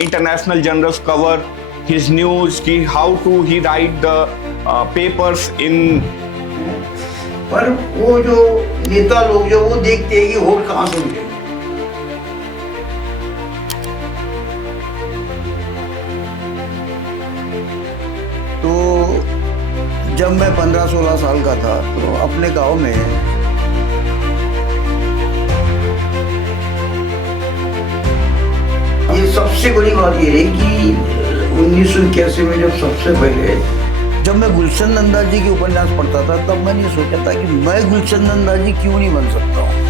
international journals cover his news, कि how to he write the papers in. पर वो जो नेता लोग जो वो देखते हैं कि वोट कहाँ से मिले। तो जब मैं 15-16 साल का था तो अपने गांव में ये सबसे बड़ी बात ये रही कि 1981 में जब मैं गुलशन नंदा जी के उपन्यास पढ़ता था तब मैंने सोचा था कि मैं गुलशन नंदा जी क्यों नहीं बन सकता हूँ।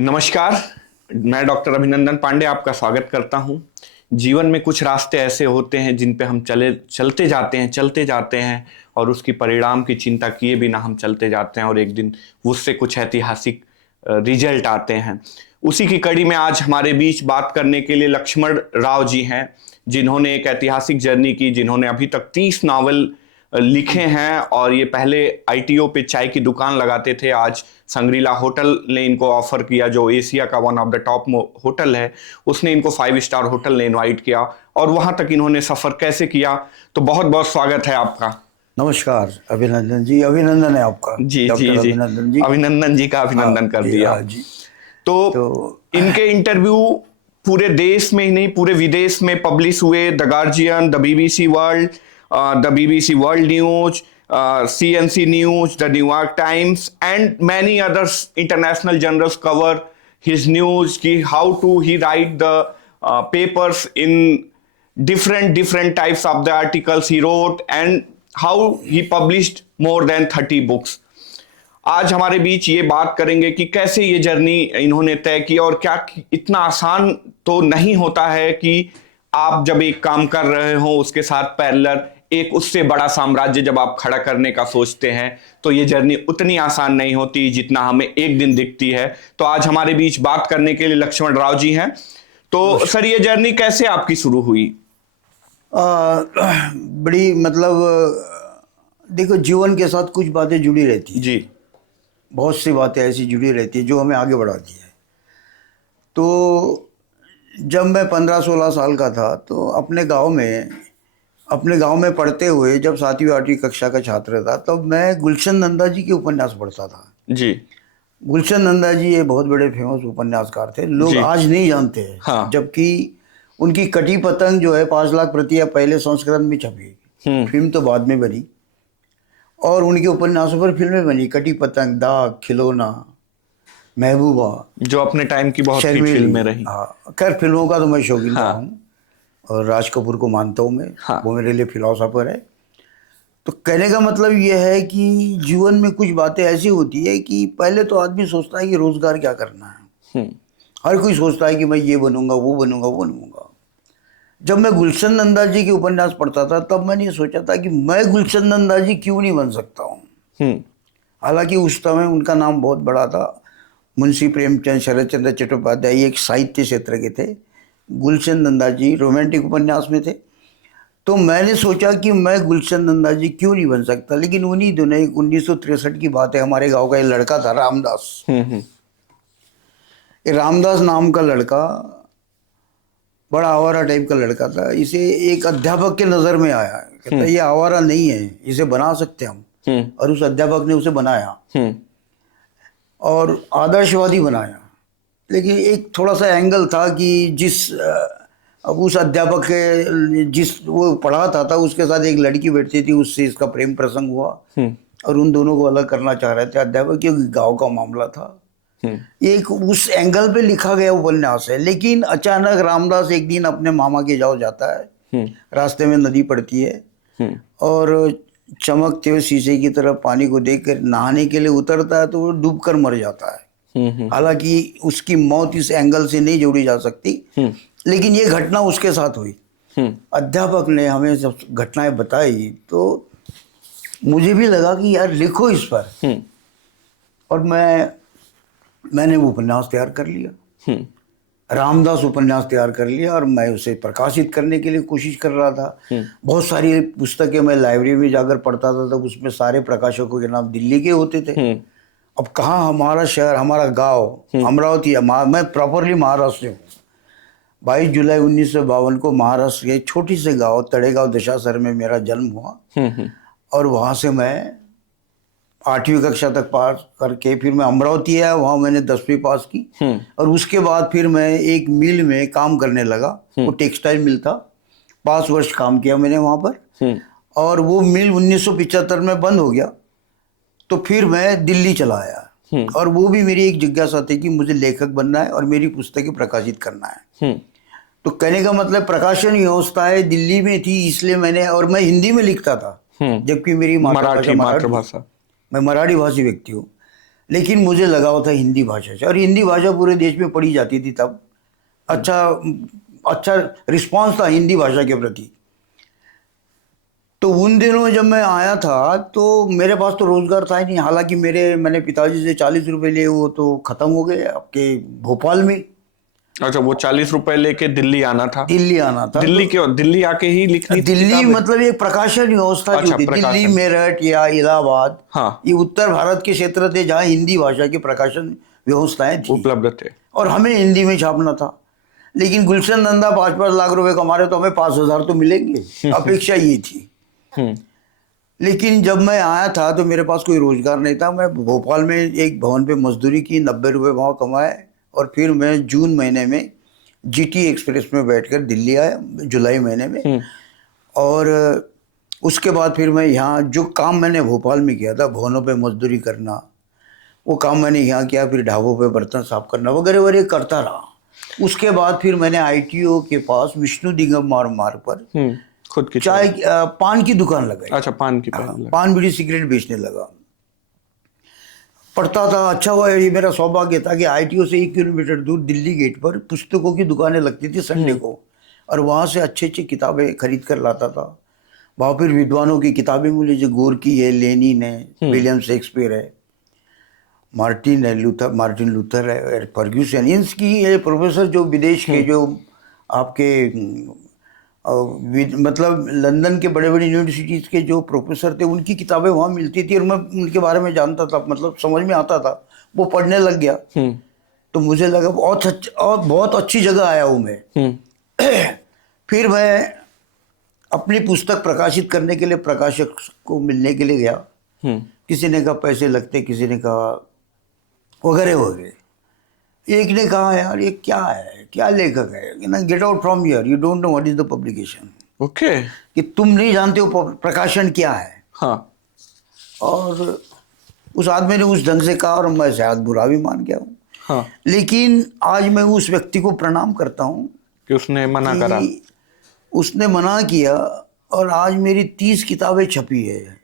नमस्कार, मैं डॉक्टर अभिनंदन पांडे आपका स्वागत करता हूं। जीवन में कुछ रास्ते ऐसे होते हैं जिन पे हम चलते जाते हैं और उसकी परिणाम की चिंता किए बिना हम चलते जाते हैं और एक दिन उससे कुछ ऐतिहासिक रिजल्ट आते हैं। उसी की कड़ी में आज हमारे बीच बात करने के लिए लक्ष्मण राव जी हैं, जिन्होंने एक ऐतिहासिक जर्नी की, जिन्होंने अभी तक 30 नावल लिखे हैं और ये पहले ITO पे चाय की दुकान लगाते थे। आज संग्रीला होटल ने इनको ऑफर किया, जो एशिया का one of the top hotel है, उसने इनको 5 स्टार होटल ने इनवाइट किया और वहां तक इन्होंने सफर कैसे किया। तो बहुत बहुत स्वागत है आपका। नमस्कार अभिनंदन जी, अभिनंदन है आपका। जी जी जी, अभिनंदन जी का अभिनंदन कर दिया। जी। तो इनके इंटरव्यू पूरे देश में ही नहीं पूरे विदेश में पब्लिश हुए। The Guardian, the BBC world, the BBC world news, CNC news, the New York Times and many others international journals cover his news, कि how to he write the papers in different types of the articles he wrote and how he published more than 30 books. आज हमारे बीच ये बात करेंगे कि कैसे ये journey इन्होंने तय की और क्या इतना आसान तो नहीं होता है कि आप जब एक काम कर रहे हो उसके साथ पैरेलल एक उससे बड़ा साम्राज्य जब आप खड़ा करने का सोचते हैं तो ये जर्नी उतनी आसान नहीं होती जितना हमें एक दिन दिखती है। तो आज हमारे बीच बात करने के लिए लक्ष्मण राव जी हैं। तो सर, ये जर्नी कैसे आपकी शुरू हुई? बड़ी देखो, जीवन के साथ कुछ बातें जुड़ी रहती हैं जी, बहुत सी बातें ऐसी जुड़ी रहती है जो हमें आगे बढ़ाती है। तो जब मैं 15-16 साल का था तो अपने गांव में पढ़ते हुए जब 7वीं-8वीं कक्षा का छात्र था तब मैं गुलशन नंदा जी के उपन्यास पढ़ता था। जी, गुलशन नंदा जी ये बहुत बड़े फेमस उपन्यासकार थे, लोग आज नहीं जानते हैं। हाँ। जबकि उनकी कटी पतंग जो है 5 लाख प्रतियां पहले संस्करण में छपी, फिल्म तो बाद में बनी और उनके उपन्यासों पर फिल्में बनी। कटी पतंग, दाग, खिलौना, महबूबा, जो अपने टाइम की बहुत सी फिल्में रही। हाँ, खैर फिल्मों का तो मैं शौकीन रहा हूँ और राज कपूर को मानता हूँ मैं। वो मेरे लिए फिलोसोफर है। तो कहने का मतलब ये है कि जीवन में कुछ बातें ऐसी होती है कि पहले तो आदमी सोचता है कि रोजगार क्या करना है। हर कोई सोचता है कि मैं ये बनूंगा, वो बनूंगा, वो बनूंगा। जब मैं गुलशन नंदा जी के उपन्यास पढ़ता था तब मैंने सोचा था कि मैं गुलशन नंदा जी क्यों नहीं बन सकता हूँ। हालांकि उस समय उनका नाम बहुत बड़ा था। मुंशी प्रेमचंद, शरद चंद्र चट्टोपाध्याय एक साहित्य क्षेत्र के थे। गुलशन नंदा जी रोमांटिक उपन्यास में थे। तो मैंने सोचा कि मैं गुलशन नंदा जी क्यों नहीं बन सकता। लेकिन उन्हीं दिनों 1963 की बात है, हमारे गाँव का एक लड़का था रामदास। रामदास नाम का लड़का बड़ा आवारा टाइप का लड़का था। इसे एक अध्यापक के नजर में आया, कहता ये आवारा नहीं है, इसे बना सकते हम। और उस अध्यापक ने उसे बनाया और आदर्शवादी बनाया। लेकिन एक थोड़ा सा एंगल था कि अब उस अध्यापक के वो पढ़ाता था उसके साथ एक लड़की बैठती थी, उससे इसका प्रेम प्रसंग हुआ और उन दोनों को अलग करना चाह रहे थे अध्यापक, क्योंकि गाँव का मामला था। एक उस एंगल पे लिखा गया उपन्यास है। लेकिन अचानक रामदास एक दिन अपने मामा के गाँव जाता है, रास्ते में नदी पड़ती है और चमकते हुए शीशे की तरफ पानी को देखकर नहाने के लिए उतरता है तो वो डूबकर मर जाता है। हालांकि उसकी मौत इस एंगल से नहीं जोड़ी जा सकती, लेकिन ये घटना उसके साथ हुई। अध्यापक ने हमें जब घटनाएं बताई तो मुझे भी लगा कि यार लिखो इस पर। और मैंने वो उपन्यास तैयार कर लिया। रामदास उपन्यास तैयार कर लिया और मैं उसे प्रकाशित करने के लिए कोशिश कर रहा था। बहुत सारी पुस्तकें मैं लाइब्रेरी में जाकर पढ़ता था, तब उसमें सारे प्रकाशकों के नाम दिल्ली के होते थे। अब कहाँ हमारा शहर, हमारा गांव अमरावती है, मैं प्रॉपरली महाराष्ट्र से हूँ। 22 जुलाई 1952 को महाराष्ट्र के छोटी से गांव तड़ेगांव दशासर में मेरा जन्म हुआ और वहाँ से मैं 8वीं कक्षा तक पास करके फिर मैं अमरावती आया, वहाँ मैंने 10वीं पास की और उसके बाद फिर मैं एक मिल में काम करने लगा। वो टेक्सटाइल मिल था, 5 वर्ष काम किया मैंने वहाँ पर और वो मिल 1975 में बंद हो गया। तो फिर मैं दिल्ली चला आया और वो भी मेरी एक जिज्ञासा थी कि मुझे लेखक बनना है और मेरी पुस्तकें प्रकाशित करना है। तो कहने का मतलब प्रकाशन व्यवस्थाएं दिल्ली में थी, इसलिए मैंने, और मैं हिंदी में लिखता था जबकि मेरी मातृभाषा, मैं मराठी भाषी व्यक्ति हूँ, लेकिन मुझे लगाव था हिंदी भाषा से और हिंदी भाषा पूरे देश में पढ़ी जाती थी तब। अच्छा रिस्पांस था हिंदी भाषा के प्रति। तो उन दिनों जब मैं आया था तो मेरे पास तो रोजगार था ही नहीं। हालांकि मैंने पिताजी से 40 रुपए लिए, वो तो खत्म हो गए आपके भोपाल में। अच्छा, वो 40 रुपए लेके दिल्ली आना था। दिल्ली क्यों? दिल्ली आके ही लिखनी थी दिल्ली मतलब एक प्रकाशन व्यवस्था जो थी, दिल्ली, मेरठ या इलाहाबाद, ये उत्तर भारत के क्षेत्र थे जहाँ हिंदी भाषा की प्रकाशन व्यवस्थाएं थी, उपलब्ध थे और हमें हिंदी में छापना था। लेकिन गुलशन नंदा 5-5 लाख रुपए कमा रहे तो हमें 5,000 तो मिलेंगे, अपेक्षा ये थी। लेकिन जब मैं आया था तो मेरे पास कोई रोजगार नहीं था। मैं भोपाल में एक भवन पे मजदूरी की, 90 रुपये वहाँ कमाए और फिर मैं जून महीने में GT एक्सप्रेस में बैठकर दिल्ली आया, जुलाई महीने में। और उसके बाद फिर मैं यहाँ जो काम मैंने भोपाल में किया था, भवनों पे मजदूरी करना, वो काम मैंने यहाँ किया। फिर ढाबों पे बर्तन साफ करना वगैरह वगैरह करता रहा। उसके बाद फिर मैंने ITO के पास विष्णु दिगम मार्ग पर खुद की पान की दुकान लगाई। अच्छा, पान बीड़ी सिगरेट बेचने लगा। पढ़ता था, अच्छा हुआ, ये मेरा सौभाग्य था कि ITO से 1 किलोमीटर दूर दिल्ली गेट पर पुस्तकों की दुकानें लगती थी संडे को, और वहाँ से अच्छी अच्छी किताबें खरीद कर लाता था। वहाँ फिर विद्वानों की किताबें मिली, जो गोरकी है, लेनिन है, विलियम शेक्सपियर है, मार्टिन लूथर है, फर्ग्यूसन, इनकी ये प्रोफेसर जो विदेश के, जो आपके मतलब लंदन के बड़े बड़े यूनिवर्सिटीज़ के जो प्रोफेसर थे, उनकी किताबें वहाँ मिलती थी और मैं उनके बारे में जानता था, मतलब समझ में आता था। वो पढ़ने लग गया तो मुझे लगा बहुत अच्छी जगह आया हूँ मैं। फिर मैं अपनी पुस्तक प्रकाशित करने के लिए प्रकाशक को मिलने के लिए गया। किसी ने कहा पैसे लगते, किसी ने कहा वगैरह वगैरह। एक ने कहा यार ये क्या है, क्या लेखक है ना, get out from here, you don't know what is the publication. Okay, कि तुम नहीं जानते हो प्रकाशन क्या है। हाँ। और उस आदमी ने उस ढंग से कहा और मैं शायद बुरा भी मान गया हूँ। हाँ। लेकिन आज मैं उस व्यक्ति को प्रणाम करता हूँ कि उसने मना करा, उसने मना किया और आज मेरी 30 किताबें छपी है।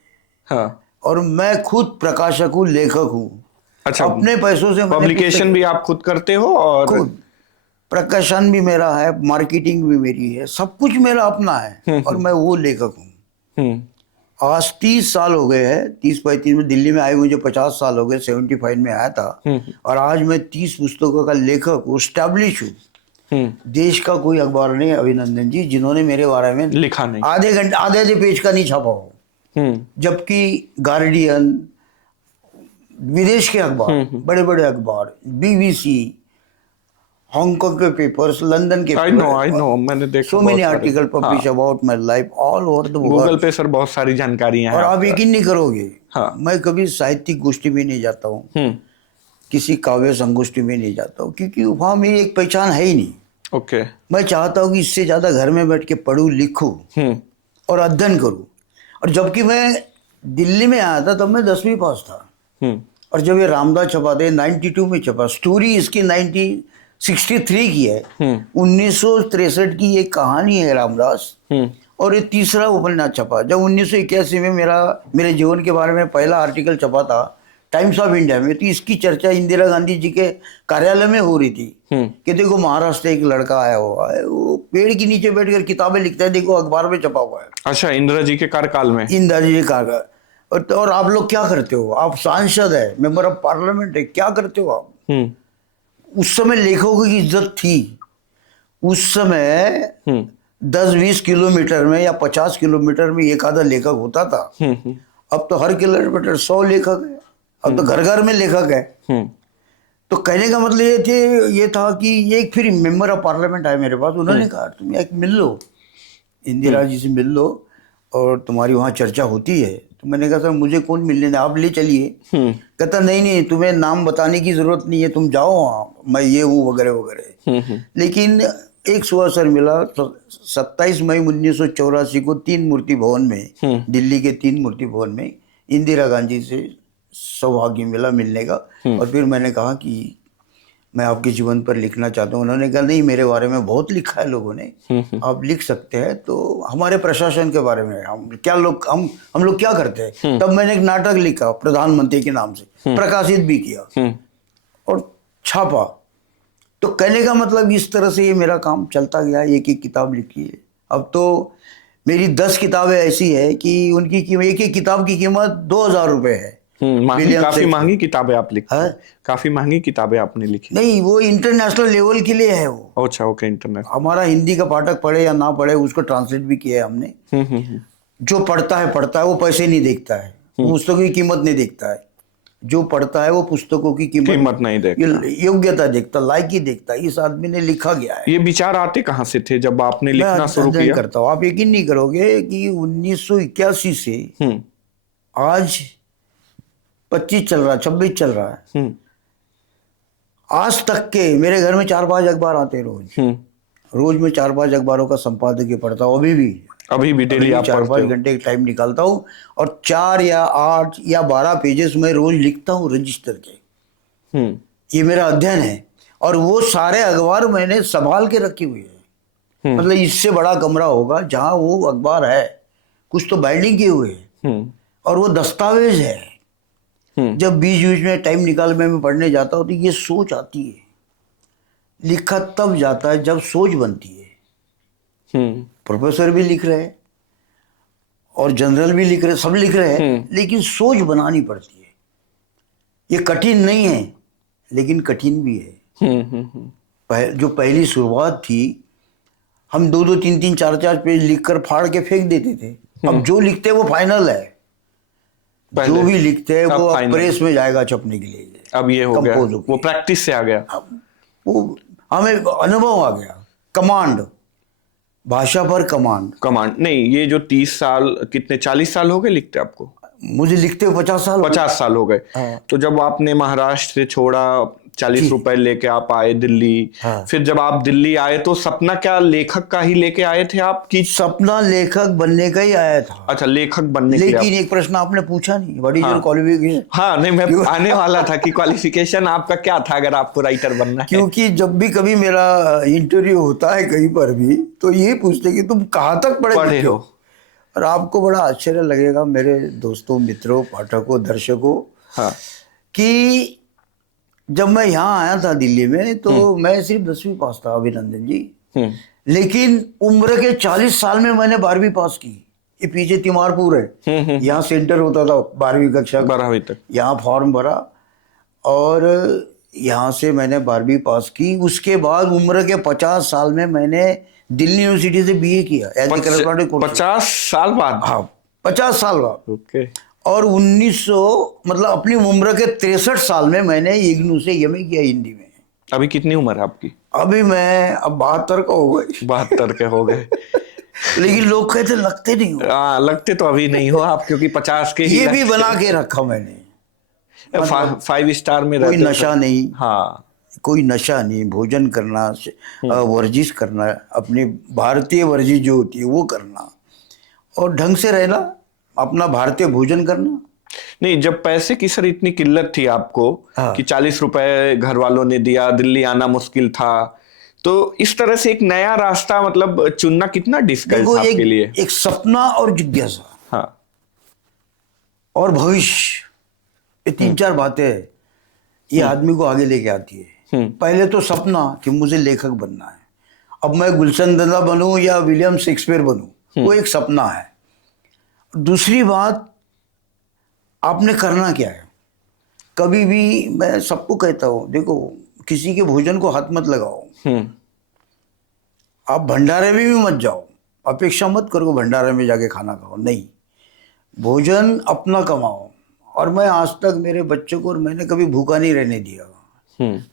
हाँ। और मैं खुद प्रकाशक हूँ, लेखक हूँ। अच्छा, अपने पैसों से पब्लिकेशन भी आप खुद करते हो? और खुद प्रकाशन भी मेरा है, मार्केटिंग भी मेरी है, सब कुछ मेरा अपना है और मैं वो लेखक हूँ। आज 30 साल हो गए हैं, 30-35 में दिल्ली में आए मुझे 50 साल हो गए, 75 में आया था और आज मैं 30 पुस्तकों का लेखक हूँ, एस्टैब्लिश हूँ। देश का कोई अखबार नहीं, अभिनंदन जी, जिन्होंने मेरे बारे में लिखा नहीं, आधे पेज का नहीं छापा हो। जबकि गार्डियन, विदेश के अखबार, बड़े बड़े अखबार, BBC, हांगकांग के पेपर्स, लंदन के I know, मैंने देखा। so many article publish about my life all over the world। Google पे सर बहुत सारी जानकारियां हैं। और आप यकीन नहीं करोगे, हाँ। मैं कभी साहित्यिक गोष्ठी में नहीं जाता हूँ, किसी काव्य संगोष्ठी में नहीं जाता हूँ, क्योंकि वहाँ मेरी एक पहचान है ही नहीं। ओके। मैं चाहता हूँ कि इससे ज्यादा घर में बैठ के पढ़ूँ, लिखूँ और अध्ययन करूँ। और जबकि मैं दिल्ली में आया था तब मैं 10वीं पास था। और जब ये रामदास छपा थे 92 में छपा, स्टोरी इसकी 1963 की है, 1963 की ये कहानी है रामदास। और ये तीसरा उपन्यास छपा। जब 1981 में मेरे जीवन के बारे में पहला आर्टिकल छपा था टाइम्स ऑफ इंडिया में, तो इसकी चर्चा इंदिरा गांधी जी के कार्यालय में हो रही थी कि देखो महाराष्ट्र एक लड़का आया हुआ है, वो पेड़ के नीचे बैठकर किताबें लिखता है, देखो अखबार में छपा हुआ है। अच्छा, इंदिरा जी के कार्यकाल में? इंदिरा जी के कार्यकाल। और आप लोग क्या करते हो, आप सांसद है, मेंबर ऑफ पार्लियामेंट है, क्या करते हो आप? उस समय लेखकों की इज्जत थी। उस समय 10-20 किलोमीटर में या 50 किलोमीटर में एक आधा लेखक होता था। अब तो हर किलोमीटर 100 लेखक है। अब तो घर घर में लेखक है। तो कहने का मतलब ये था कि एक फिर मेंबर ऑफ पार्लियामेंट आए मेरे पास। उन्होंने कहा तुम एक मिल लो, इंदिरा जी से मिल लो और तुम्हारी वहाँ चर्चा होती है। तो मैंने कहा सर मुझे कौन मिलने दें, आप ले चलिए। कहता नहीं नहीं, तुम्हें नाम बताने की जरूरत नहीं है, तुम जाओ वहाँ, मैं ये हूँ वगैरह वगैरह। लेकिन एक सुअवसर मिला। 27 मई 1984 को 3 मूर्ति भवन में, दिल्ली के 3 मूर्ति भवन में इंदिरा गांधी से सौभाग्य मिला मिलने का। और फिर मैंने कहा कि मैं आपके जीवन पर लिखना चाहता हूँ। उन्होंने कहा नहीं, मेरे बारे में बहुत लिखा है लोगों ने, आप लिख सकते हैं। तो हमारे प्रशासन के बारे में हम लोग क्या करते हैं। तब मैंने एक नाटक लिखा प्रधानमंत्री के नाम से, प्रकाशित भी किया और छापा। तो कहने का मतलब इस तरह से ये मेरा काम चलता गया, एक एक किताब लिखी है। अब तो मेरी 10 किताबें ऐसी है कि उनकी कीमत, एक एक किताब की कीमत 2000 रुपए है। काफी महंगी किताबें आप लिखते हैं। हाँ? काफी महंगी किताबें आपने लिखी। नहीं, वो इंटरनेशनल लेवल के लिए है वो। अच्छा, ओके, इंटरनेशनल। हमारा हिंदी का पाठक पढ़े या ना पढ़े, उसको ट्रांसलेट भी किया है हमने। जो पढ़ता है वो पैसे नहीं देखता है, पुस्तकों की कीमत नहीं देखता है। जो पढ़ता है वो पुस्तकों की कीमत नहीं देखता, योग्यता देखता, लायकी देखता। इस आदमी ने लिखा गया है। ये विचार आते कहाँ से थे जब आपने लिखना शुरू किया? करता हूँ, आप यकीन नहीं करोगे कि 1981 से आज 25 चल रहा है, 26 चल रहा है, आज तक के मेरे घर में 4-5 अखबार आते हैं रोज में 4-5 अखबारों का संपादकीय पढ़ता हूँ। अभी भी डेली 4-5 घंटे टाइम निकालता हूँ और 4 या 8 या 12 पेजेस में रोज लिखता हूँ रजिस्टर के। ये मेरा अध्ययन है। और वो सारे अखबार मैंने संभाल के रखे हुए हैं। मतलब इससे बड़ा कमरा होगा जहाँ वो अखबार है, कुछ तो बाइंडिंग किए हुए हैं और वो दस्तावेज है। जब बीच बीच में टाइम निकाल मैं पढ़ने जाता हूँ तो ये सोच आती है। लिखा तब जाता है जब सोच बनती है। प्रोफेसर भी लिख रहे हैं और जनरल भी लिख रहे हैं, सब लिख रहे हैं, लेकिन सोच बनानी पड़ती है। ये कठिन नहीं है, लेकिन कठिन भी है। जो पहली शुरुआत थी, हम 2-2, 3-3, 4-4 पेज लिखकर फाड़ के फेंक देते थे। अब जो लिखते हैं वो फाइनल है। जो भी लिखते हैं वो प्रेस में जाएगा छपने के लिए। अब ये हो गया, वो प्रैक्टिस से आ गया। वो हमें अनुभव आ गया। कमांड, भाषा पर कमांड नहीं, ये जो 30 साल, कितने 40 साल हो गए लिखते आपको? मुझे लिखते हुए 50 साल हो गए। तो जब आपने महाराष्ट्र से छोड़ा, 40 रुपए लेके आप आए दिल्ली। फिर जब आप दिल्ली आए तो सपना क्या लेखक का ही लेके आए थे आप कि? सपना लेखक बनने का ही आया था। अच्छा, लेखक बनने के लिए। लेकिन एक प्रश्न आपने पूछा नहीं, व्हाट इज योर क्वालिफिकेशन? हाँ, नहीं, मैं आने वाला था कि क्वालिफिकेशन आपका क्या था अगर आपको राइटर बनना है। क्योंकि जब भी कभी मेरा इंटरव्यू होता है कहीं पर भी, तो ये पूछते कि तुम कहाँ तक पढ़े हो। और आपको बड़ा आश्चर्य लगेगा मेरे दोस्तों, मित्रों, पाठकों, दर्शकों, कि जब मैं यहाँ आया था दिल्ली में तो मैं सिर्फ 10वीं पास था, अभिनंदन जी। लेकिन उम्र के 40 साल में मैंने 12वीं पास की। ये पीछे तिमारपुर है, यहाँ सेंटर होता था 12वीं कक्षा, 12वीं तक यहाँ फॉर्म भरा और यहाँ से मैंने 12वीं पास की। उसके बाद उम्र के 50 साल में मैंने दिल्ली यूनिवर्सिटी से बीए किया। 50 साल बाद? हाँ, 50 साल बाद। ओके। और 1900 मतलब अपनी उम्र के 63 साल में मैंने इग्नू से एमए किया हिंदी में। अभी कितनी उम्र है आपकी? अभी मैं अब 72 का हो गए। 72 के हो गए। लेकिन लोग कहते लगते नहीं हो। लगते तो अभी नहीं हो आप, क्योंकि 50 के ये भी बना के रखा मैंने। 5 स्टार में कोई नशा नहीं। हाँ, कोई नशा नहीं। भोजन करना, वर्जिश करना, अपनी भारतीय वर्जिश जो होती है वो करना और ढंग से रहना, अपना भारतीय भोजन करना। नहीं, जब पैसे की सर इतनी किल्लत थी आपको कि 40 रुपए घर वालों ने दिया, दिल्ली आना मुश्किल था, तो इस तरह से एक नया रास्ता मतलब चुनना कितना डिफिकल्ट था आपके लिए? एक सपना और जिज्ञासा, हाँ, और भविष्य, ये 3-4 बातें ये आदमी को आगे लेके आती है। पहले तो सपना कि मुझे लेखक बनना है। अब मैं गुलशन दंदा बनूं या विलियम शेक्सपियर बनूं, वो एक सपना है। दूसरी बात, आपने करना क्या है। कभी भी मैं सबको कहता हूँ, देखो किसी के भोजन को हाथ मत लगाओ। हम्म। आप भंडारे में भी मत जाओ, अपेक्षा मत करो भंडारे में जाके खाना खाओ, नहीं, भोजन अपना कमाओ। और मैं आज तक मेरे बच्चों को और मैंने कभी भूखा नहीं रहने दिया।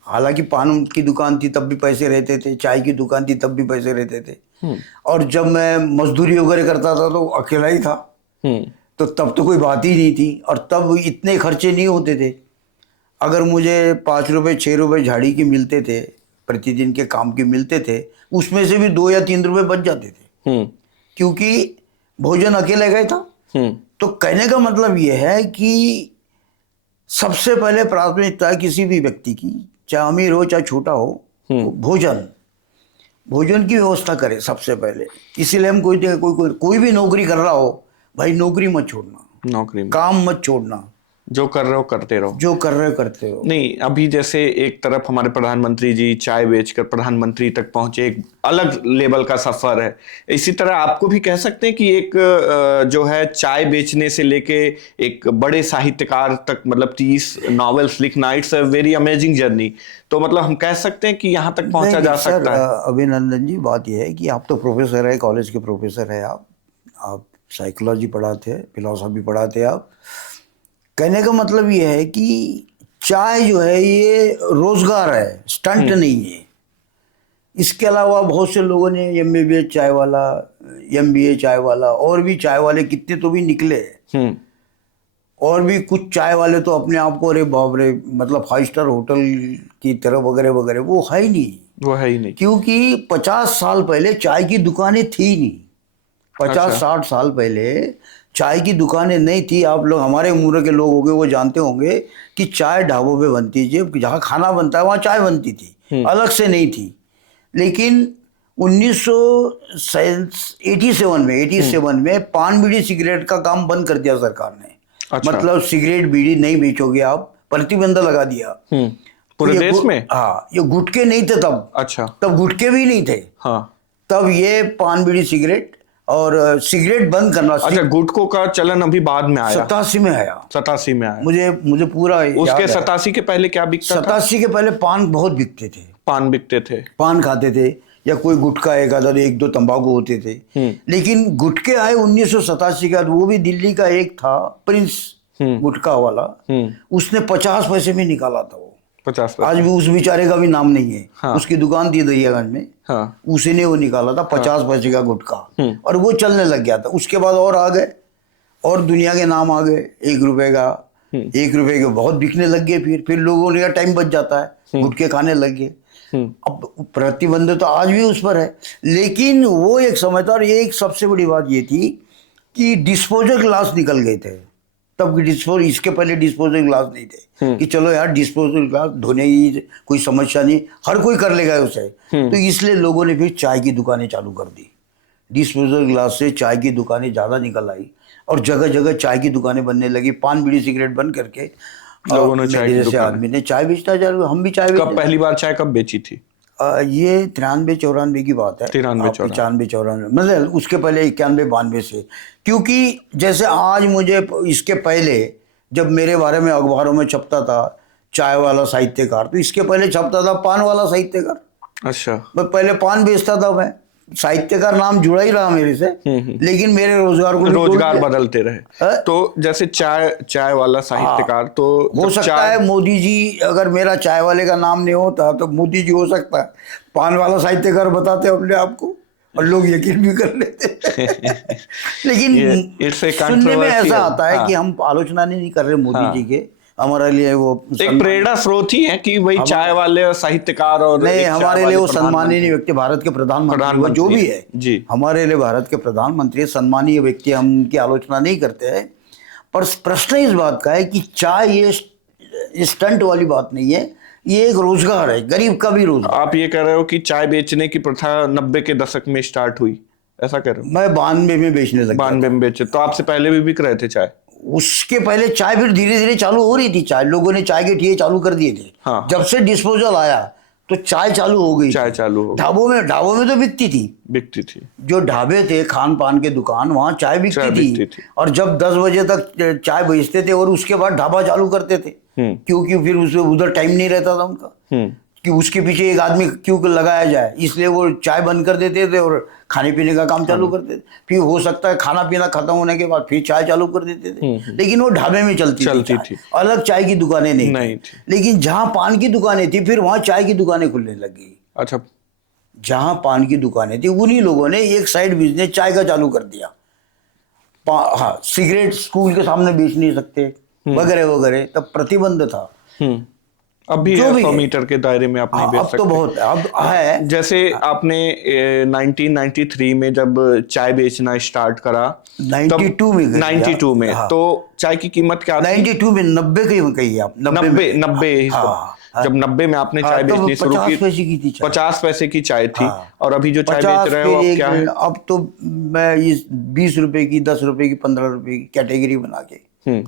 हालांकि पान की दुकान थी तब भी पैसे रहते थे, चाय की दुकान थी तब भी पैसे रहते थे, और जब मैं मजदूरी वगैरह करता था तो अकेला ही था, तो तब तो कोई बात ही नहीं थी, और तब इतने खर्चे नहीं होते थे। अगर मुझे 5 रुपये 6 रुपये झाड़ी के मिलते थे, प्रतिदिन के काम के मिलते थे, उसमें से भी 2 या 3 रुपये बच जाते थे, क्योंकि भोजन अकेले गए था। तो कहने का मतलब यह है कि सबसे पहले प्राथमिकता है किसी भी व्यक्ति की, चाहे अमीर हो चाहे छोटा हो, भोजन की व्यवस्था करे सबसे पहले। इसीलिए हम कोई भी नौकरी कर रहा हो, भाई नौकरी मत छोड़ना, नौकरी में काम मत छोड़ना, जो कर रहे हो करते रहो, जो कर रहे हो करते हो। नहीं, अभी जैसे एक तरफ हमारे प्रधानमंत्री जी चाय बेचकर प्रधानमंत्री तक पहुंचे, एक अलग लेवल का सफर है। इसी तरह आपको भी कह सकते हैं कि एक जो है चाय बेचने से लेके एक बड़े साहित्यकार तक, मतलब 30 नॉवेल्स लिखना, it's a very amazing journey. तो मतलब हम कह सकते हैं कि यहाँ तक पहुंचा जा सकता है। अभिनंदन जी, बात यह है कि आप तो प्रोफेसर है, कॉलेज के प्रोफेसर है, आप साइकोलॉजी पढ़ाते हैं, फिलॉसफी पढ़ाते हैं। आप कहने का मतलब ये है कि चाय जो है ये रोजगार है, स्टंट नहीं है। इसके अलावा बहुत से लोगों ने MBA चाय वाला, MBA चाय वाला, और भी चाय वाले कितने तो भी निकले, और भी कुछ चाय वाले तो अपने आप को अरे बाप रे, मतलब 5 स्टार होटल की तरफ वगैरह वगैरह, वो है ही नहीं, वो है ही नहीं, क्योंकि 50 साल पहले चाय की दुकानें थी नहीं। 50-60 साल पहले चाय की दुकानें नहीं थी। आप लोग, हमारे उम्र के लोग होंगे, वो जानते होंगे कि चाय ढाबों पे बनती थी, जहाँ खाना बनता है वहाँ चाय बनती थी, अलग से नहीं थी। लेकिन 1987 में पान बीड़ी सिगरेट का काम बंद कर दिया सरकार ने। अच्छा। मतलब सिगरेट बीड़ी नहीं बेचोगे आप, प्रतिबंध लगा दिया पूरे देश में। हाँ, ये गुटखे नहीं थे तब। अच्छा। तब गुटखे भी नहीं थे। हाँ। तब ये पान बीड़ी सिगरेट और सिगरेट बंद करना। अच्छा, गुटखों का चलन अभी बाद में आया? 87 में आया। 87 में आया। मुझे पूरा उसके 87 के पहले क्या बिकता था? 87 के पहले पान बहुत बिकते थे, पान बिकते थे, पान खाते थे, या कोई गुटखा एक आधा, 1-2 तंबाकू होते थे। लेकिन गुटखे आए 1987 का, वो भी दिल्ली का एक था प्रिंस गुटखा वाला, उसने 50 पैसे में निकाला था वो। 50 आज भी उस बेचारे का भी नाम नहीं है। हाँ। उसकी दुकान थी दरियागंज में। हाँ। उसी ने वो निकाला था 50 पैसे का गुटखा, और वो चलने लग गया था। उसके बाद और आ गए, और दुनिया के नाम आ गए। 1 रुपए का, 1 रुपए के बहुत बिकने लग गए। फिर लोगों ने टाइम बच जाता है, गुटखे खाने लग गए। अब प्रतिबंध तो आज भी उस पर है, लेकिन वो एक समय था। और एक सबसे बड़ी बात ये थी कि डिस्पोजल ग्लास निकल गए थे तब की। इसके पहले डिस्पोजल ग्लास नहीं थे कि चलो यार डिस्पोजल ग्लास धोने की कोई समस्या नहीं, हर कोई कर लेगा उसे। तो इसलिए लोगों ने फिर चाय की दुकानें चालू कर दी। डिस्पोजल ग्लास से चाय की दुकानें ज़्यादा निकल आई, और जगह जगह चाय की दुकानें बनने लगी। पान बीड़ी सिगरेट बंद करके लोगों ने चाय की दुकान, आदमी ने चाय बेचता जा रहा। हम भी चाय कब पहली बार चाय कब बेची थी? ये 93-94 की बात है। 93-94, मतलब उसके पहले 91-92 से। क्योंकि जैसे आज मुझे, इसके पहले जब मेरे बारे में अखबारों में छपता था चाय वाला साहित्यकार, तो इसके पहले छपता था पान वाला साहित्यकार। अच्छा। मैं पहले पान बेचता था, मैं साहित्यकार नाम जुड़ा ही रहा मेरे से, लेकिन मेरे रोजगार बदलते रहे। तो जैसे चाय वाला साहित्यकार, तो हो सकता है मोदी जी, अगर मेरा चाय वाले का नाम नहीं होता तो मोदी जी हो सकता है पान वाला साहित्यकार बताते अपने आप को, और लोग यकीन भी कर लेते। लेकिन सुनने में ऐसा आता है कि हम आलोचना नहीं कर रहे मोदी जी के, हमारे लिए वो एक प्रेरणा स्रोत ही है कि भाई चाय वाले और साहित्यकार, और नहीं, हमारे लिए वो सम्माननीय व्यक्ति, भारत के प्रधानमंत्री जो भी है जी, हमारे लिए भारत के प्रधानमंत्री सम्माननीय व्यक्ति, हम उनकी आलोचना नहीं करते हैं। पर प्रश्न इस बात का है कि चाय ये स्टंट वाली बात नहीं है, ये एक रोजगार है, गरीब का भी रोजगार। आप ये कह रहे हो कि चाय बेचने की प्रथा 90 के दशक में स्टार्ट हुई, ऐसा कह रहे हो? मैं 92 में बेचने लगा। 92 में बेचे, तो आपसे पहले भी बिक रहे थे चाय? उसके पहले चाय फिर धीरे धीरे चालू हो रही थी। चाय लोगों ने चाय के ठिए चालू कर दिए थे। हाँ। जब से डिस्पोजल आया तो चाय चालू हो गई। चाय चालू हो गई। ढाबों में तो बिकती थी। जो ढाबे थे, खान पान के दुकान, वहाँ चाय बिकती थी। और जब 10 बजे तक चाय बेचते थे, और उसके बाद ढाबा चालू करते थे, क्योंकि फिर उधर टाइम नहीं रहता था उनका। कि उसके पीछे एक आदमी क्यों लगाया जाए, इसलिए वो चाय बंद कर देते थे और खाने पीने का काम चालू कर देते। फिर हो सकता है खाना पीना खत्म होने के बाद फिर चाय चालू कर देते थे, लेकिन वो ढाबे में चलती थी चाय, अलग चाय की दुकानें नहीं थी। लेकिन जहां पान की दुकानें थी फिर वहां चाय की दुकानें खुलने लगी। अच्छा, जहां पान की दुकानें थी उन्हीं लोगों ने एक साइड बिजनेस चाय का चालू कर दिया। हाँ, सिगरेट स्कूल के सामने बेच नहीं सकते वगैरह वगैरह, तब प्रतिबंध था। अब भी जो है भी 100 है। मीटर के दायरे में आप नहीं बेच अब सकते। तो बहुत है, अब है। जैसे आपने 1993 में जब चाय बेचना स्टार्ट करा, 92 में कर दिया। 92 में हाँ। तो चाय की कीमत क्या थी? 92 में 90 की कही आप, 90 में। 90 हाँ, जब 90 में आपने चाय तब बेचनी शुरू 50 की, पैसे की थी चाय। 50 पैसे की चाय थी। हाँ। और अभी जो चाय 50 बेच रहे फिर हो अब एक, क्या है? अब तो मैं इस 20 रुपए की, 10 रुपए की, 15 रुपए की कैटेगरी बना के,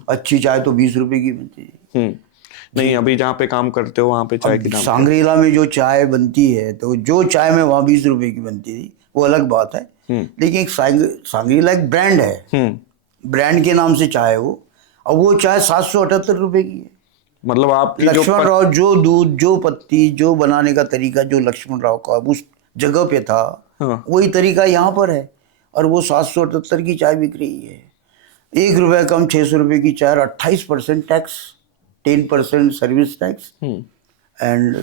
अच्छी चाय तो 20 रुपए की बनती है। नहीं, अभी जहाँ पे काम करते हो वहां पे चाय की दाम क्या है? सांग्रीला में जो चाय बनती है, तो जो चाय में वहाँ 20 रुपए की बनती थी वो अलग बात है। लेकिन एक सांग्रीला एक ब्रांड है, ब्रांड के नाम से चाय है वो, और वो चाय 778 रुपए की है। मतलब आपकी जो लक्ष्मण राव जो दूध, जो पत्ती, जो बनाने का तरीका जो लक्ष्मण राव का उस जगह पे था, वही तरीका यहाँ पर है, और वो 778 की चाय बिक रही है। 1 रुपया कम 600 रुपए की चाय, 28% टैक्स, 10% सर्विस टैक्स एंड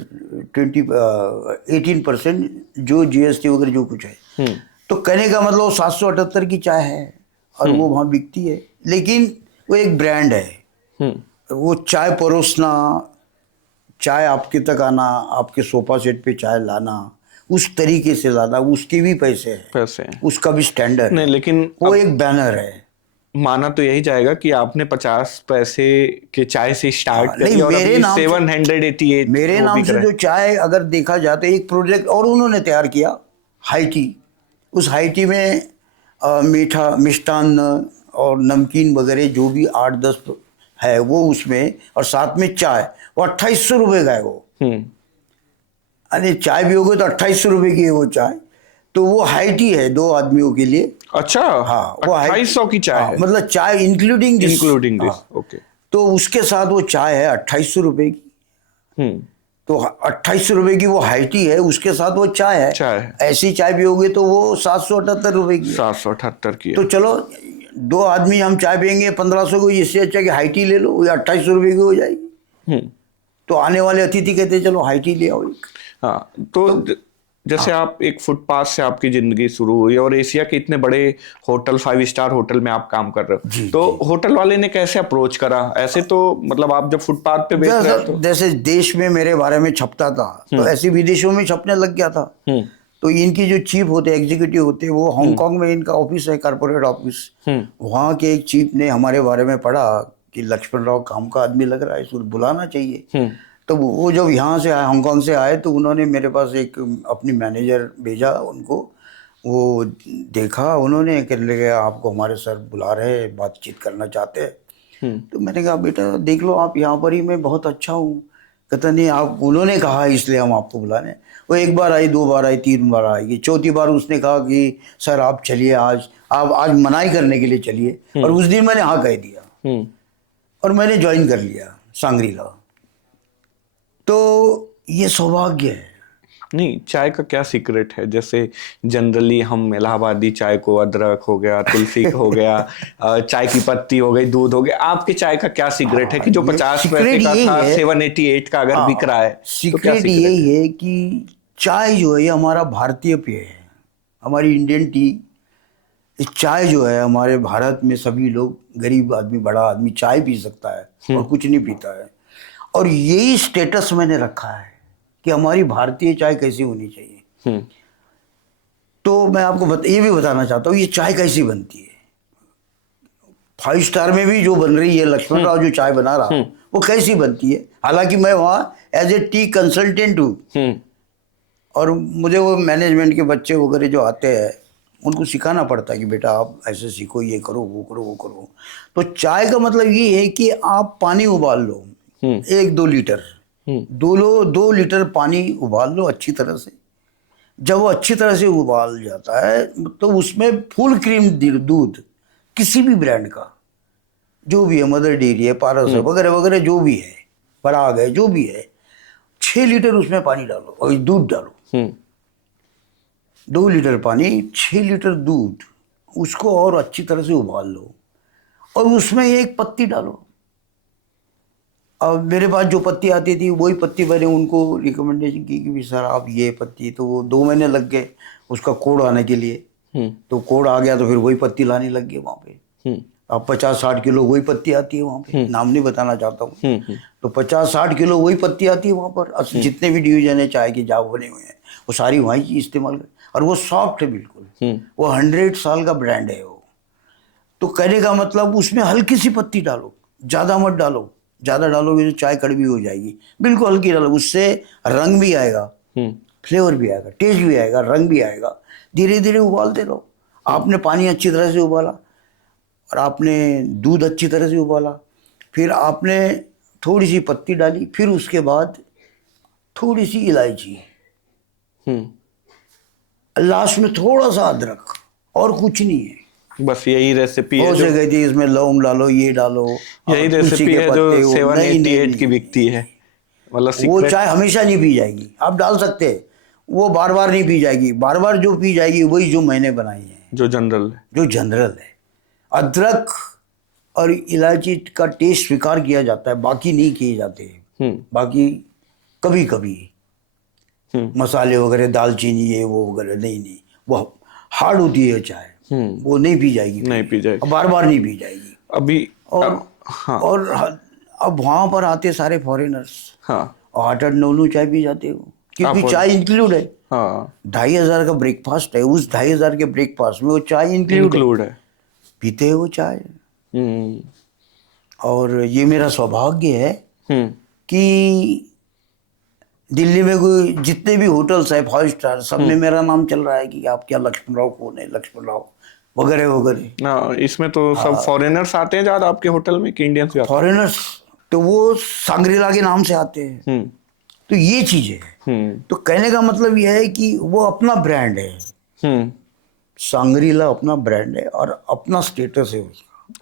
18% जो जीएसटी वगैरह जो कुछ है। तो कहने का मतलब 778 की चाय है और वो वहाँ बिकती है, लेकिन वो एक ब्रांड है। वो चाय परोसना, चाय आपके तक आना, आपके सोफा सेट पे चाय लाना, उस तरीके से लाना, उसके भी पैसे हैं, उसका भी स्टैंडर्ड नहीं, है। लेकिन वो एक बैनर है। माना तो यही जाएगा कि आपने 50 पैसे के चाय से स्टार्ट करी और मेरे अभी नाम 788 मेरे नाम से जो चाय अगर देखा जाए तो एक प्रोजेक्ट और उन्होंने तैयार किया, हाई टी। उस हाई टी में मीठा, मिष्टान्न और नमकीन वगैरह जो भी 8-10 है वो उसमें, और साथ में चाय, वो 2800 रुपये का है वो। अरे चाय भी हो गई तो 2800 रुपये की है वो चाय। तो वो हाई टी है 2 आदमियों के लिए। अच्छा, हाँ, वो 2800 की चाय है, मतलब चाय इंक्लूडिंग दिस। ओके। तो उसके साथ वो चाय है 2800 रुपये की। तो 2800 रुपये की वो हाई टी है, उसके साथ वो चाय है। ऐसी चाय भी होगी तो वो 778 रुपये की, 778 की है। तो चलो 2 आदमी हम चाय पियेंगे 1500 को, इससे अच्छा कि हाई टी ले लो, वो 2800 रुपये की हो जाएगी। तो आने वाले अतिथि कहते चलो हाई टी ले आओ। हाँ, तो जैसे आप एक फुटपाथ से आपकी जिंदगी शुरू हुई और एशिया के इतने बड़े होटल, 5 स्टार होटल में आप काम कर रहे हो, तो होटल वाले ने कैसे अप्रोच करा? ऐसे तो मतलब आप जब फुटपाथ पे बेच रहे हो, जैसे देश में मेरे बारे में छपता था तो ऐसे विदेशों में छपने लग गया था। तो इनकी जो चीफ होते, एग्जीक्यूटिव होते, वो हांगकांग में इनका ऑफिस है, कॉर्पोरेट ऑफिस। वहाँ के एक चीफ ने हमारे बारे में पढ़ा कि लक्ष्मण राव काम का आदमी लग रहा है, इसको बुलाना चाहिए। तो वो जब यहाँ से आए, हांगकांग से आए, तो उन्होंने मेरे पास एक अपनी मैनेजर भेजा उनको। वो देखा उन्होंने, कहने लगे आपको हमारे सर बुला रहे हैं, बातचीत करना चाहते हैं। तो मैंने कहा बेटा देख लो, आप यहाँ पर ही मैं बहुत अच्छा हूँ। कहता नहीं, आप, उन्होंने कहा इसलिए हम आपको बुलाने। वो 1 बार आई, 2 बार आई, 3 बार आई, 4थी बार उसने कहा कि सर आप चलिए, आप आज मनाई करने के लिए चलिए। और उस दिन मैंने हाँ कह दिया और मैंने ज्वाइन कर लिया सांग्रीला। तो ये सौभाग्य है। नहीं, चाय का क्या सीक्रेट है? जैसे जनरली हम इलाहाबादी चाय को, अदरक हो गया, तुलसी हो गया, चाय की पत्ती हो गई, दूध हो गया, आपके चाय का क्या सीक्रेट है कि जो 50 पैसे का था 788 का अगर बिक रहा है? सीक्रेट यही है कि चाय जो है हमारा भारतीय पेय है, हमारी इंडियन टी। चाय जो है हमारे भारत में सभी लोग, गरीब आदमी, बड़ा आदमी चाय पी सकता है और कुछ नहीं पीता है। और यही स्टेटस मैंने रखा है कि हमारी भारतीय चाय कैसी होनी चाहिए। तो मैं आपको ये भी बताना चाहता हूँ ये चाय कैसी बनती है। 5 स्टार में भी जो बन रही है, लक्ष्मण राव जो चाय बना रहा वो कैसी बनती है। हालांकि मैं वहाँ एज ए टी कंसल्टेंट हूँ और मुझे वो मैनेजमेंट के बच्चे वगैरह जो आते हैं उनको सिखाना पड़ता है कि बेटा आप ऐसे सीखो, ये करो, वो करो, वो करो। तो चाय का मतलब ये है कि आप पानी उबाल लो 1-2 लीटर, 2 लीटर पानी उबाल लो अच्छी तरह से। जब वो अच्छी तरह से उबाल जाता है तो उसमें फुल क्रीम दूध, किसी भी ब्रांड का, जो भी है, मदर डेयरी है, पारस है, वगैरह वगैरह, जो भी है, पराग है, जो भी है, 6 लीटर उसमें पानी डालो और दूध डालो। 2 लीटर पानी, 6 लीटर दूध, उसको और अच्छी तरह से उबाल लो और उसमें एक पत्ती डालो। अब मेरे पास जो पत्ती आती थी वही पत्ती मैंने उनको रिकमेंडेशन की कि भी सर आप ये पत्ती, तो वो 2 महीने लग गए उसका कोड आने के लिए। तो कोड आ गया तो फिर वही पत्ती लाने लग गए वहाँ पे। अब 50-60 किलो वही पत्ती आती है वहाँ पे, नाम नहीं बताना चाहता हूँ। तो 50-60 किलो वही पत्ती आती है वहाँ पर। जितने भी डिवीजन है चाय के जाप बने हुए हैं वो सारी वहीं इस्तेमाल कर, और वो सॉफ्ट है बिल्कुल। वो 100 साल का ब्रांड है वो। तो कहने का मतलब उसमें हल्की सी पत्ती डालो, ज़्यादा मत डालो। ज़्यादा डालोगे तो चाय कड़वी हो जाएगी। बिल्कुल हल्की डालो, उससे रंग भी आएगा, फ्लेवर भी आएगा, टेस्ट भी आएगा, रंग भी आएगा। धीरे धीरे उबालते रहो। आपने पानी अच्छी तरह से उबाला और आपने दूध अच्छी तरह से उबाला, फिर आपने थोड़ी सी पत्ती डाली, फिर उसके बाद थोड़ी सी इलायची, लास्ट में थोड़ा सा अदरक, और कुछ नहीं है। बस यही रेसिपी है बहुत जो, जगह थी इसमें लौंग डालो, ये डालो, यही तुलसी रेसिपी के है जो पत्ते, वो 788 की बिकती है, मतलब वो सीक्रेट। चाय हमेशा नहीं पी जाएगी। आप डाल सकते हैं, वो बार बार नहीं पी जाएगी। बार बार जो पी जाएगी वही जो मैंने बनाई है, जो जनरल है। जो जनरल है। अदरक और इलायची का टेस्ट स्वीकार किया जाता है, बाकी नहीं किए जाते। बाकी कभी कभी मसाले वगैरह, दालचीनी ये वो वगैरह, नहीं, वो हार्ड होती है चाय, वो नहीं पी जाएगी, नहीं पी जाएगी, बार बार नहीं पी जाएगी। अभी। और हाँ, और अब वहां पर आते सारे फॉरेनर्स, हाँ, 8-9 चाय पी जाते हो, क्योंकि चाय इंक्लूड है। हाँ, 2,500 का ब्रेकफास्ट है, उस 2,500 के ब्रेकफास्ट में वो चाय इंक्लूड है। पीते हैं वो चाय। और ये मेरा सौभाग्य है कि दिल्ली में कोई जितने भी होटल्स है 5 स्टार, सब में मेरा नाम चल रहा है कि आप क्या लक्ष्मण राव कौन है, लक्ष्मण राव वगैरह वगैरह। हाँ, इसमें तो सब फॉरेनर्स आते हैं ज्यादा आपके होटल में कि इंडियंस भी आते फॉरेनर्स तो वो सांग्रीला के नाम से आते हैं। तो ये चीजें है। तो कहने का मतलब यह है कि वो अपना ब्रांड है, सांग्रीला अपना ब्रांड है और अपना स्टेटस है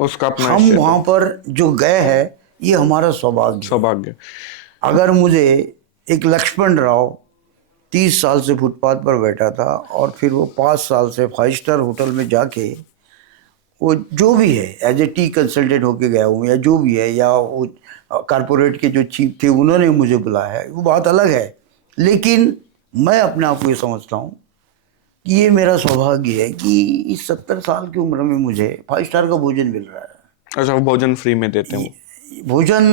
उसका अपना हम वहां पर जो गए हैं, ये हमारा सौभाग्य। अगर मुझे एक लक्ष्मण राव 30 साल से फुटपाथ पर बैठा था और फिर वो 5 साल से 5 स्टार होटल में जाके वो जो भी है एज ए टी कंसल्टेंट होके गया हूँ, या जो भी है, या वो कारपोरेट के जो चीफ थे उन्होंने मुझे बुलाया है, वो बात अलग है। लेकिन मैं अपने आप को ये समझता हूँ कि ये मेरा सौभाग्य है कि इस 70 साल की उम्र में मुझे 5 स्टार का भोजन मिल रहा है। अच्छा, वो भोजन फ्री में देते हैं? भोजन,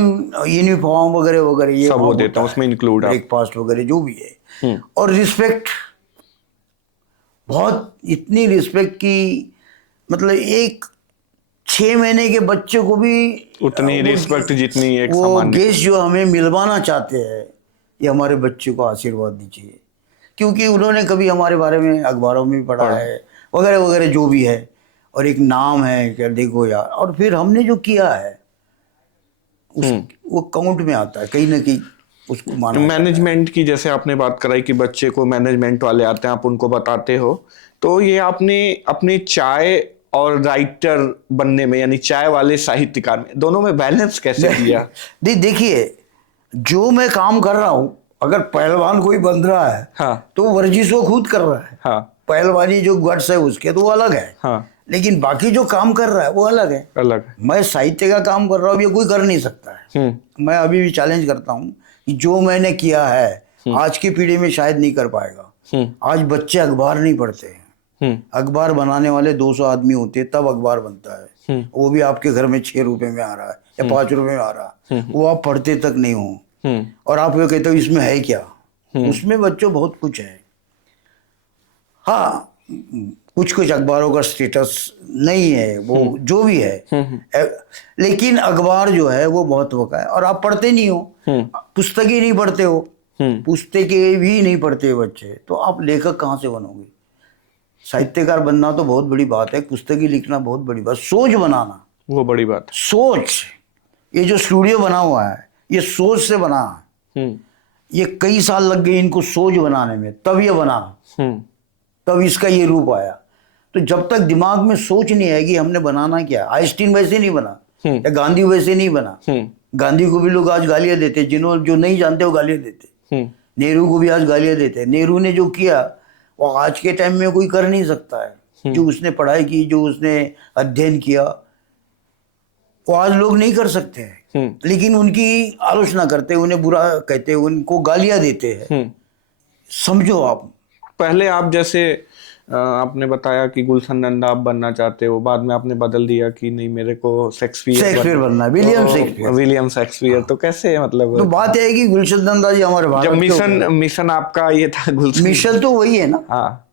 यूनिफॉर्म वगैरह वगैरह ये सब वो देते हैं, उसमें इंक्लूड ब्रेकफास्ट वगैरह जो भी है। और रिस्पेक्ट, बहुत इतनी रिस्पेक्ट की, मतलब एक 6 महीने के बच्चे को भी उतनी रिस्पेक्ट जितनी एक वो सामान्य गेस्ट जो हमें मिलवाना चाहते हैं, ये हमारे बच्चे को आशीर्वाद दीजिए, क्योंकि उन्होंने कभी हमारे बारे में अखबारों में पढ़ा है वगैरह वगैरह जो भी है, और एक नाम है कि देखो यार, और फिर हमने जो किया है वो काउंट में आता है, कहीं ना कहीं उसको माना। मैनेजमेंट की जैसे आपने बात कराई कि बच्चे को मैनेजमेंट वाले आते हैं, आप उनको बताते हो, तो ये आपने अपनी चाय और राइटर बनने में, यानी चाय वाले साहित्यकार में, दोनों में बैलेंस कैसे किया? देखिए, जो मैं काम कर रहा हूँ, अगर पहलवान कोई बन रहा है, हाँ, तो वर्जिश वो खुद कर रहा है। हाँ, पहलवानी जो गट्स है उसके तो वो अलग है, हाँ, लेकिन बाकी जो काम कर रहा है वो अलग है। अलग है। मैं साहित्य का काम कर रहा हूँ, ये कोई कर नहीं सकता है। मैं अभी भी चैलेंज करता हूँ कि जो मैंने किया है आज की पीढ़ी में शायद नहीं कर पाएगा। आज बच्चे अखबार नहीं पढ़ते हैं। अखबार बनाने वाले 200 आदमी होते हैं, तब अखबार बनता है, वो भी आपके घर में 6 रुपए में आ रहा है या 5 रुपए में आ रहा है, वो आप पढ़ते तक नहीं हो, और आप ये कहते हो इसमें है क्या? उसमें बच्चों बहुत कुछ है। हाँ, कुछ कुछ अखबारों का स्टेटस नहीं है, वो जो भी है, लेकिन अखबार जो है वो महत्व का है। और आप पढ़ते नहीं हो, पुस्तकें नहीं पढ़ते हो, पुस्तकें भी नहीं पढ़ते बच्चे, तो आप लेखक कहाँ से बनोगे? साहित्यकार बनना तो बहुत बड़ी बात है, पुस्तकें लिखना बहुत बड़ी बात, सोच बनाना वो बड़ी बात। सोच, ये जो स्टूडियो बना हुआ है ये सोच से बना है। ये कई साल लग गए इनको सोच बनाने में, तब ये बना, तब इसका ये रूप आया। तो जब तक दिमाग में सोच नहीं आएगी हमने बनाना क्या? आइंस्टीन वैसे नहीं बना, या गांधी वैसे नहीं बना। गांधी को भी लोग आज गालियां देते, जो नहीं जानते वो गालियां देते। नेहरू को भी आज गालियां देते हैं। नेहरू ने जो किया वो आज के टाइम में कोई कर नहीं सकता है। जो उसने पढ़ाई की, जो उसने अध्ययन किया, वो आज लोग नहीं कर सकते हैं। लेकिन उनकी आलोचना करते हैं, उन्हें बुरा कहते हैं, उनको गालियां देते हैं। समझो आप, पहले आप जैसे आपने बताया कि गुलशन नंदा आप बनना चाहते हो, बाद में आपने बदल दिया कि नहीं मेरे को शेक्सपियर बनना है, विलियम शेक्सपियर। तो कैसे, मतलब तो बात है कि गुलशन नंदा जी हमारे भारत जब मिशन आपका ये था, गुलशन मिशन तो वही है ना। हाँ,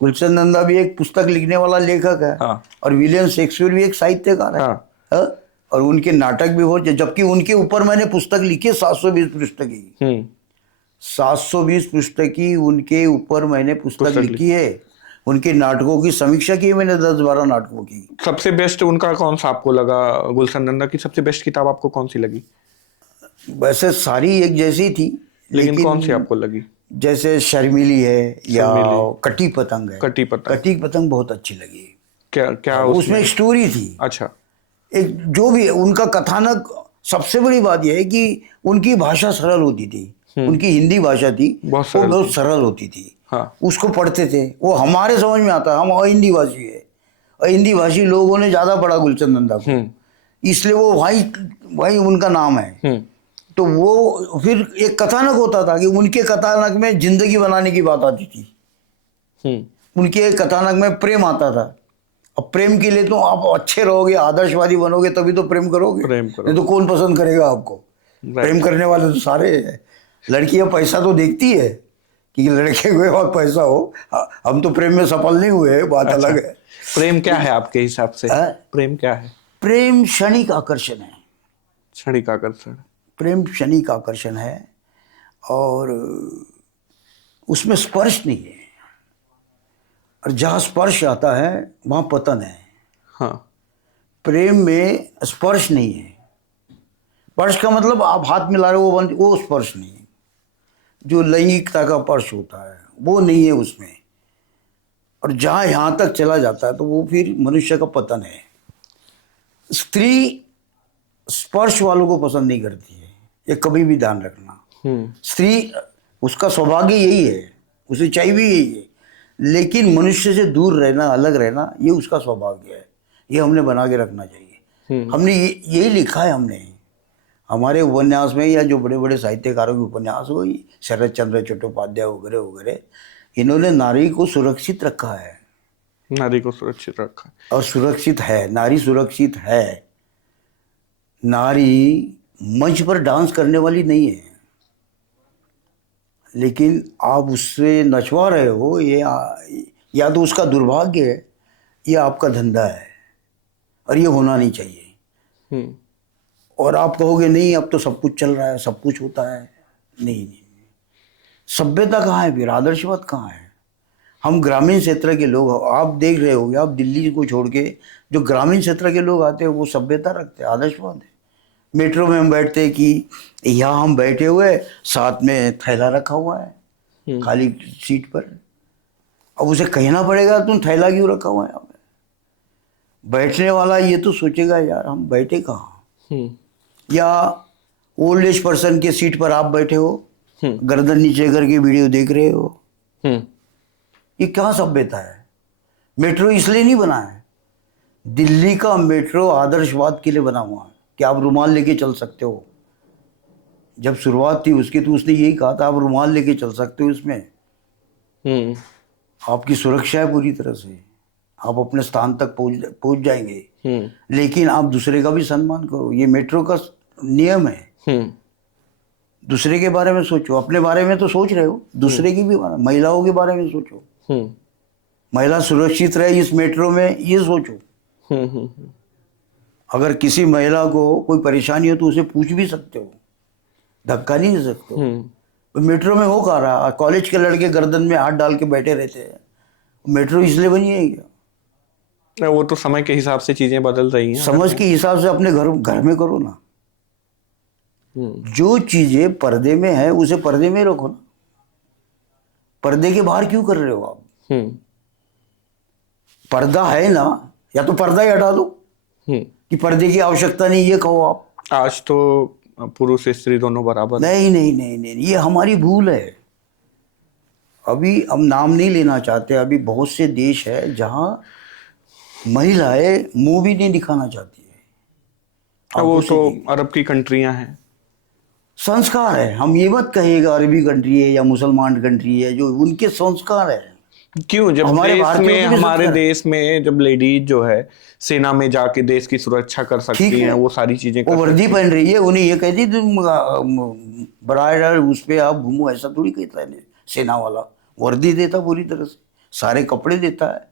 गुलशन नंदा भी एक पुस्तक लिखने वाला लेखक है। हाँ। और विलियम शेक्सपियर भी एक साहित्यकार है। हाँ? और उनके नाटक भी बहुत, जबकि उनके ऊपर मैंने पुस्तक लिखी 720 पृष्ठ की। 720 पृष्ठ की उनके ऊपर मैंने पुस्तक लिखी है। उनके नाटकों की समीक्षा की मैंने, 10-12 नाटकों की। सबसे बेस्ट उनका कौन सा आपको लगा? गुलशन नंदा की सबसे बेस्ट किताब आपको कौन सी लगी? वैसे सारी एक जैसी थी, लेकिन कौन सी आपको लगी? जैसे शर्मिली है या कटी पतंग है। कटी पतंग बहुत अच्छी लगी। क्या उसमें एक स्टोरी थी। अच्छा। एक जो भी उनका कथानक, सबसे बड़ी बात यह है कि उनकी भाषा सरल होती थी। उनकी हिंदी भाषा थी वो बहुत सरल होती थी। हाँ। उसको पढ़ते थे, वो हमारे समझ में आता है। हम अहिंदी भाषी है, अहिंदी भाषी लोगों ने ज्यादा पढ़ा गुलशन नंदा को, इसलिए वो भाई उनका नाम है। तो वो फिर एक कथानक होता था कि उनके कथानक में जिंदगी बनाने की बात आती थी। उनके कथानक में प्रेम आता था। अब प्रेम के लिए तो आप अच्छे रहोगे, आदर्शवादी बनोगे, तभी तो प्रेम करोगे। नहीं तो कौन पसंद करेगा आपको? प्रेम करने वाले तो सारे हैं। लड़कियां पैसा तो देखती है कि लड़के के पास पैसा हो। हम तो प्रेम में सफल नहीं हुए, बात अलग है। प्रेम क्या है आपके हिसाब से? प्रेम क्या है? प्रेम क्षणिक आकर्षण है। क्षणिक आकर्षण। प्रेम क्षणिक आकर्षण है और उसमें स्पर्श नहीं है। और जहां स्पर्श आता है वहां पतन है। हाँ। प्रेम में स्पर्श नहीं है। स्पर्श का मतलब आप हाथ मिला रहे हो, वो स्पर्श नहीं है। जो लैंगिकता का स्पर्श होता है वो नहीं है उसमें। और जहां यहां तक चला जाता है तो वो फिर मनुष्य का पतन है। स्त्री स्पर्श वालों को पसंद नहीं करती है, ये कभी भी ध्यान रखना। स्त्री, उसका सौभाग्य यही है, उसे चाहिए भी यही है। लेकिन मनुष्य से दूर रहना, अलग रहना, ये उसका सौभाग्य है। ये हमने बना के रखना चाहिए। हमने यही लिखा है। हमने हमारे उपन्यास में, या जो बड़े बड़े साहित्यकारों के उपन्यास हो, शरद चंद्र चट्टोपाध्याय वगैरह वगैरह, इन्होंने नारी को सुरक्षित रखा है। नारी को सुरक्षित रखा और सुरक्षित है, नारी सुरक्षित है। नारी मंच पर डांस करने वाली नहीं है, लेकिन आप उससे नचवा रहे हो, ये या तो उसका दुर्भाग्य है या आपका धंधा है, और ये होना नहीं चाहिए। और आप कहोगे नहीं अब तो सब कुछ चल रहा है, सब कुछ होता है। नहीं, सभ्यता कहाँ है फिर? आदर्शवाद कहाँ है? हम ग्रामीण क्षेत्र के लोग, आप देख रहे होगे, आप दिल्ली को छोड़ के जो ग्रामीण क्षेत्र के लोग आते हैं वो सभ्यता रखते हैं, आदर्शवाद है। मेट्रो में हम बैठते हैं कि यहाँ हम बैठे हुए, साथ में थैला रखा हुआ है खाली सीट पर। अब उसे कहना पड़ेगा तुम थैला क्यों रखा हुआ है यहाँ पे? बैठने वाला ये तो सोचेगा यार हम बैठे कहाँ। या ओल्ड एज पर्सन के सीट पर आप बैठे हो, गर्दन नीचे करके वीडियो देख रहे हो, ये क्या सभ्यता है? मेट्रो इसलिए नहीं बना है। दिल्ली का मेट्रो आदर्शवाद के लिए बना हुआ है कि आप रुमाल लेके चल सकते हो। जब शुरुआत थी उसकी तो उसने यही कहा था, आप रुमाल लेके चल सकते हो इसमें, आपकी सुरक्षा है पूरी तरह से, आप अपने स्थान तक पहुंच जाएंगे। लेकिन आप दूसरे का भी सम्मान करो, ये मेट्रो का नियम है। दूसरे के बारे में सोचो, अपने बारे में तो सोच रहे हो, दूसरे की भी, महिलाओं के बारे में सोचो। महिला सुरक्षित रहे इस मेट्रो में, ये सोचो। अगर किसी महिला को कोई परेशानी हो तो उसे पूछ भी सकते हो, धक्का नहीं दे सकते हो। तो मेट्रो में हो कहा रहा, कॉलेज के लड़के गर्दन में हाथ डाल के बैठे रहते हैं। मेट्रो इसलिए बनी है क्या? वो तो समय के हिसाब से चीजें बदल रही हैं। समझ के हिसाब से अपने घर में करो ना। जो चीजें पर्दे में है उसे पर्दे में रखो ना। पर्दे के बाहर क्यों कर रहे हो आप? पर्दा है ना, या तो पर्दा ही हटा दो कि पर्दे की आवश्यकता नहीं, ये कहो आप। आज तो पुरुष स्त्री दोनों बराबर? नहीं नहीं नहीं नहीं, ये हमारी भूल है। अभी हम नाम नहीं लेना चाहते, अभी बहुत से देश है जहां महिलाएं मुंह भी नहीं दिखाना चाहती है। वो आपको तो अरब की कंट्रियां हैं। संस्कार है, हम ये मत कहिएगा अरबी कंट्री है या मुसलमान कंट्री है, जो उनके संस्कार है। क्यों? जब हमारे देश भारतीयों में, के भी हमारे संस्कार है। देश में जब लेडीज जो है सेना में जाके देश की सुरक्षा कर ठीक सकती हैं, है, वो सारी चीजें वो कर वर्दी सकती पहन रही है, उन्हें ये कहती तुम बराबर उस पे आप घूमो, ऐसा थोड़ी कहता है सेना वाला। वर्दी देता पूरी तरह से, सारे कपड़े देता है।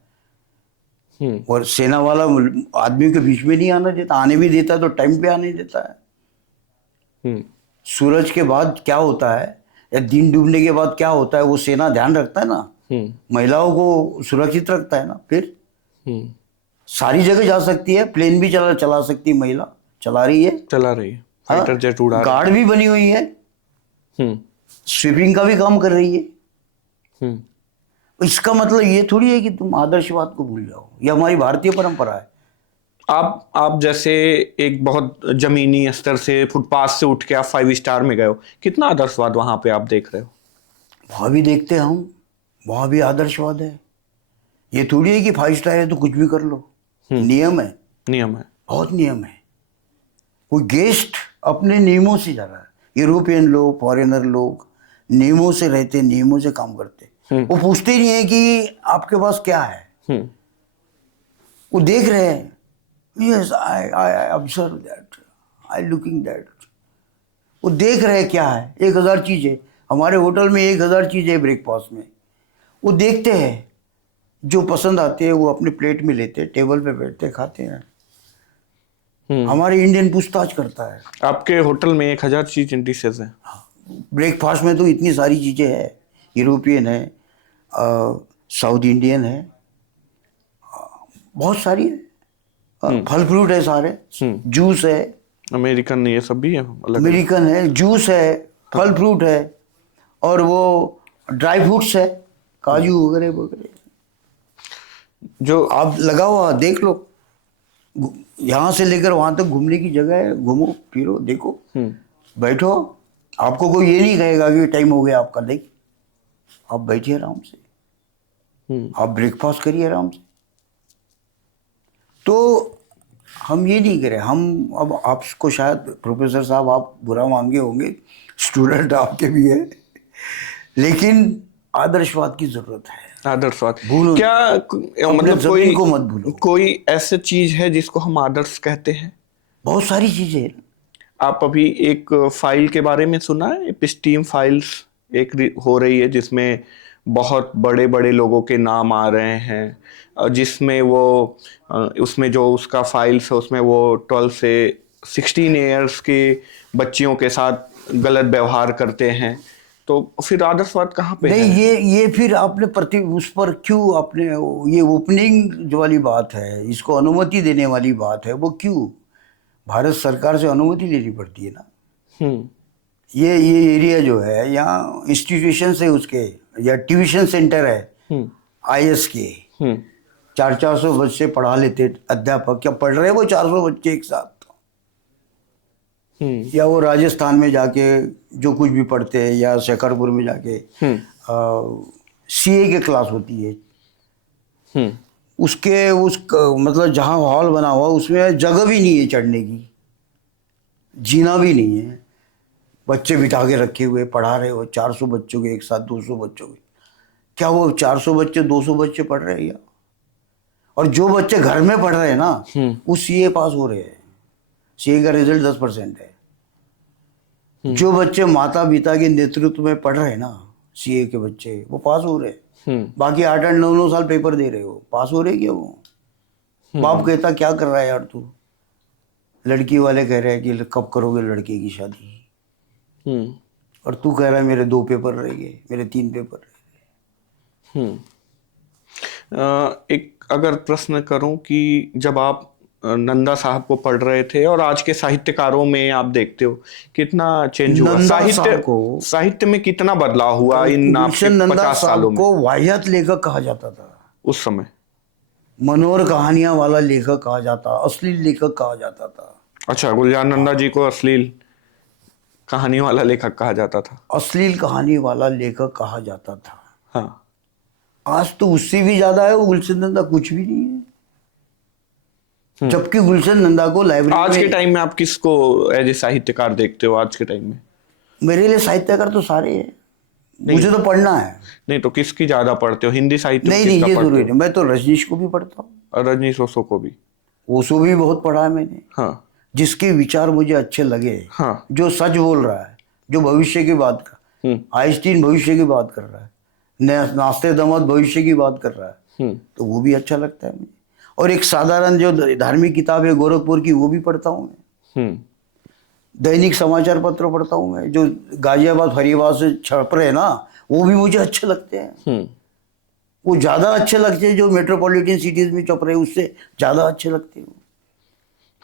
हैं। और सेना वाला आदमी के बीच में नहीं आने देता, आने भी देता है तो टाइम पे आने देता है। हम्म सूरज के बाद क्या होता है या दिन डूबने के बाद क्या होता है, वो सेना ध्यान रखता है ना, हम्म महिलाओं को सुरक्षित रखता है ना। फिर हम्म सारी जगह जा सकती है, प्लेन भी चला सकती है, महिला चला रही है। चला रही है, हाँ, फाइटर जेट उड़ा रही गार्ड भी बनी हुई है, है। स्वीपिंग का भी काम कर रही है। हम्म इसका मतलब ये थोड़ी है कि तुम आदर्शवाद को भूल जाओ, ये हमारी भारतीय परंपरा है। आप जैसे एक बहुत जमीनी स्तर से, फुटपाथ से उठ के आप 5 स्टार में गए हो, कितना आदर्शवाद वहां पे आप देख रहे हो? वहां भी देखते हैं हम, वहां भी आदर्शवाद है। ये थोड़ी है कि 5 स्टार है तो कुछ भी कर लो, नियम है, नियम है। बहुत नियम है। कोई गेस्ट अपने नियमों से जा रहा है, यूरोपियन लोग, फॉरेनर लोग नियमों से रहते, नियमों से काम करते। वो पूछते ही नहीं है कि आपके पास क्या है, हम्म वो देख रहे हैं। Yes, I observe that, I looking that. वो देख रहे हैं क्या है, 1000 चीजें हमारे होटल में, 1000 चीजें ब्रेकफास्ट में। वो देखते हैं, जो पसंद आते हैं वो अपने प्लेट में लेते, टेबल पे बैठते, खाते हैं। हमारे इंडियन पूछताछ करता है। आपके होटल में 1000 चीज डिशेज हैं? ब्रेकफास्ट में तो इतनी सारी चीजें हैं, यूरोपियन है, साउथ इंडियन है, बहुत सारी है। फल फ्रूट है सारे, जूस है, अमेरिकन, ये सब भी है अलग? अमेरिकन है, जूस है, फल फ्रूट है, और वो ड्राई फ्रूट्स है, काजू वगैरह वगैरह। जो आप लगा हुआ देख लो, यहाँ से लेकर वहां तक घूमने की जगह है, घूमो फिरो देखो, बैठो। आपको कोई ये नहीं कहेगा कि टाइम हो गया आपका, नहीं, आप बैठिए आराम से, आप ब्रेकफास्ट करिए आराम से। तो हम ये नहीं करें हम। अब आपको शायद प्रोफेसर साहब आप बुरा मांगे होंगे, स्टूडेंट आपके भी है, लेकिन आदर्शवाद की जरूरत है। आदर्शवाद भूलो क्या? मतलब जमीन को मत भूलो। कोई ऐसी चीज है जिसको हम आदर्श कहते हैं? बहुत सारी चीजें हैं। आप अभी एक फाइल के बारे में सुना है? एपिस्टीम फाइल्स एक हो रही है जिसमें बहुत बड़े बड़े लोगों के नाम आ रहे हैं, जिसमें वो उसमें जो उसका फाइल्स है उसमें वो 12 से 16 ईयर्स के बच्चियों के साथ गलत व्यवहार करते हैं। तो फिर आदर्शवाद कहाँ पे नहीं, है? ये फिर आपने उस पर क्यों आपने, ये ओपनिंग जो वाली बात है, इसको अनुमति देने वाली बात है, वो क्यों भारत सरकार से अनुमति लेनी पड़ती है ना। ये एरिया जो है, यहाँ इंस्टीट्यूशन है उसके, या ट्यूशन सेंटर है आईएएस के, 400 बच्चे पढ़ा लेते अध्यापक, क्या पढ़ रहे हैं वो 400 बच्चे एक साथ? या वो राजस्थान में जाके जो कुछ भी पढ़ते हैं, या शेखरपुर में जाके सीए की क्लास होती है, उसके मतलब जहाँ हॉल बना हुआ उसमें जगह भी नहीं है चढ़ने की, जीना भी नहीं है, बच्चे बिठा के रखे हुए पढ़ा रहे हो 400 बच्चों के एक साथ, 200 बच्चों के। क्या वो 400 बच्चे 200 बच्चे पढ़ रहे हैं? या और जो बच्चे घर में पढ़ रहे हैं ना, वो सीए पास हो रहे हैं, सीए का रिजल्ट 10% है। जो बच्चे माता पिता के नेतृत्व में पढ़ रहे हैं ना, सीए के बच्चे, वो पास हो रहे हैं। बाकी 8-8 9-9 साल पेपर दे रहे हो, पास हो रहे क्या वो? बाप कहता क्या कर रहा है यार तू? लड़की वाले कह रहे हैं कि कब करोगे लड़के की शादी, और तू कह रहा है मेरे 2 पेपर रह गए, मेरे 3 पेपर रह गए। एक अगर प्रश्न करूं कि जब आप नंदा साहब को पढ़ रहे थे और आज के साहित्यकारों में आप देखते हो कितना चेंज हुआ, साहित्य में कितना बदलाव हुआ इन गुलशन नंदा 50 सालों में? को वाहियात लेखक कहा जाता था उस समय, मनोहर कहानियां वाला लेखक कहा जाता, अश्लील लेखक कहा जाता था। अच्छा, गुलजार नंदा जी को अश्लील कहानी वाला लेखक कहा जाता था। अश्लील कहानी वाला लेखक कहा जाता था। हाँ। आज तो उससे भी ज्यादा है वो गुलशन नंदा, कुछ भी नहीं है। जबकि गुलशन नंदा को लाइब्रेरी आज के में, टाइम में आप किसको एज ए साहित्यकार देखते हो आज के टाइम में? मेरे लिए साहित्यकार तो सारे हैं, मुझे तो पढ़ना है। नहीं तो किसकी ज्यादा पढ़ते हो? हिंदी साहित्य नहीं किसका नहीं, ये पढ़ते जरूरी हो? नहीं। मैं तो रजनीश को भी पढ़ता हूँ, और रजनीश ओशो को भी। ओशो भी बहुत पढ़ा है मैंने। हाँ जिसके विचार मुझे अच्छे लगे, हाँ। जो सच बोल रहा है, जो भविष्य की बात कर, आइंस्टीन भविष्य की बात कर रहा है, नास्ते दमत भविष्य की बात कर रहा है, तो वो भी अच्छा लगता है मुझे। और एक साधारण जो धार्मिक किताब है गोरखपुर की, वो भी पढ़ता हूँ मैं। दैनिक समाचार पत्र पढ़ता हूँ मैं, जो गाजियाबाद फरीदाबाद से छप रहे हैं ना, वो भी मुझे अच्छे लगते हैं। वो ज्यादा अच्छे लगते हैं जो मेट्रोपॉलिटन सिटीज में छप रहे हैं, उससे ज्यादा अच्छे लगते हैं।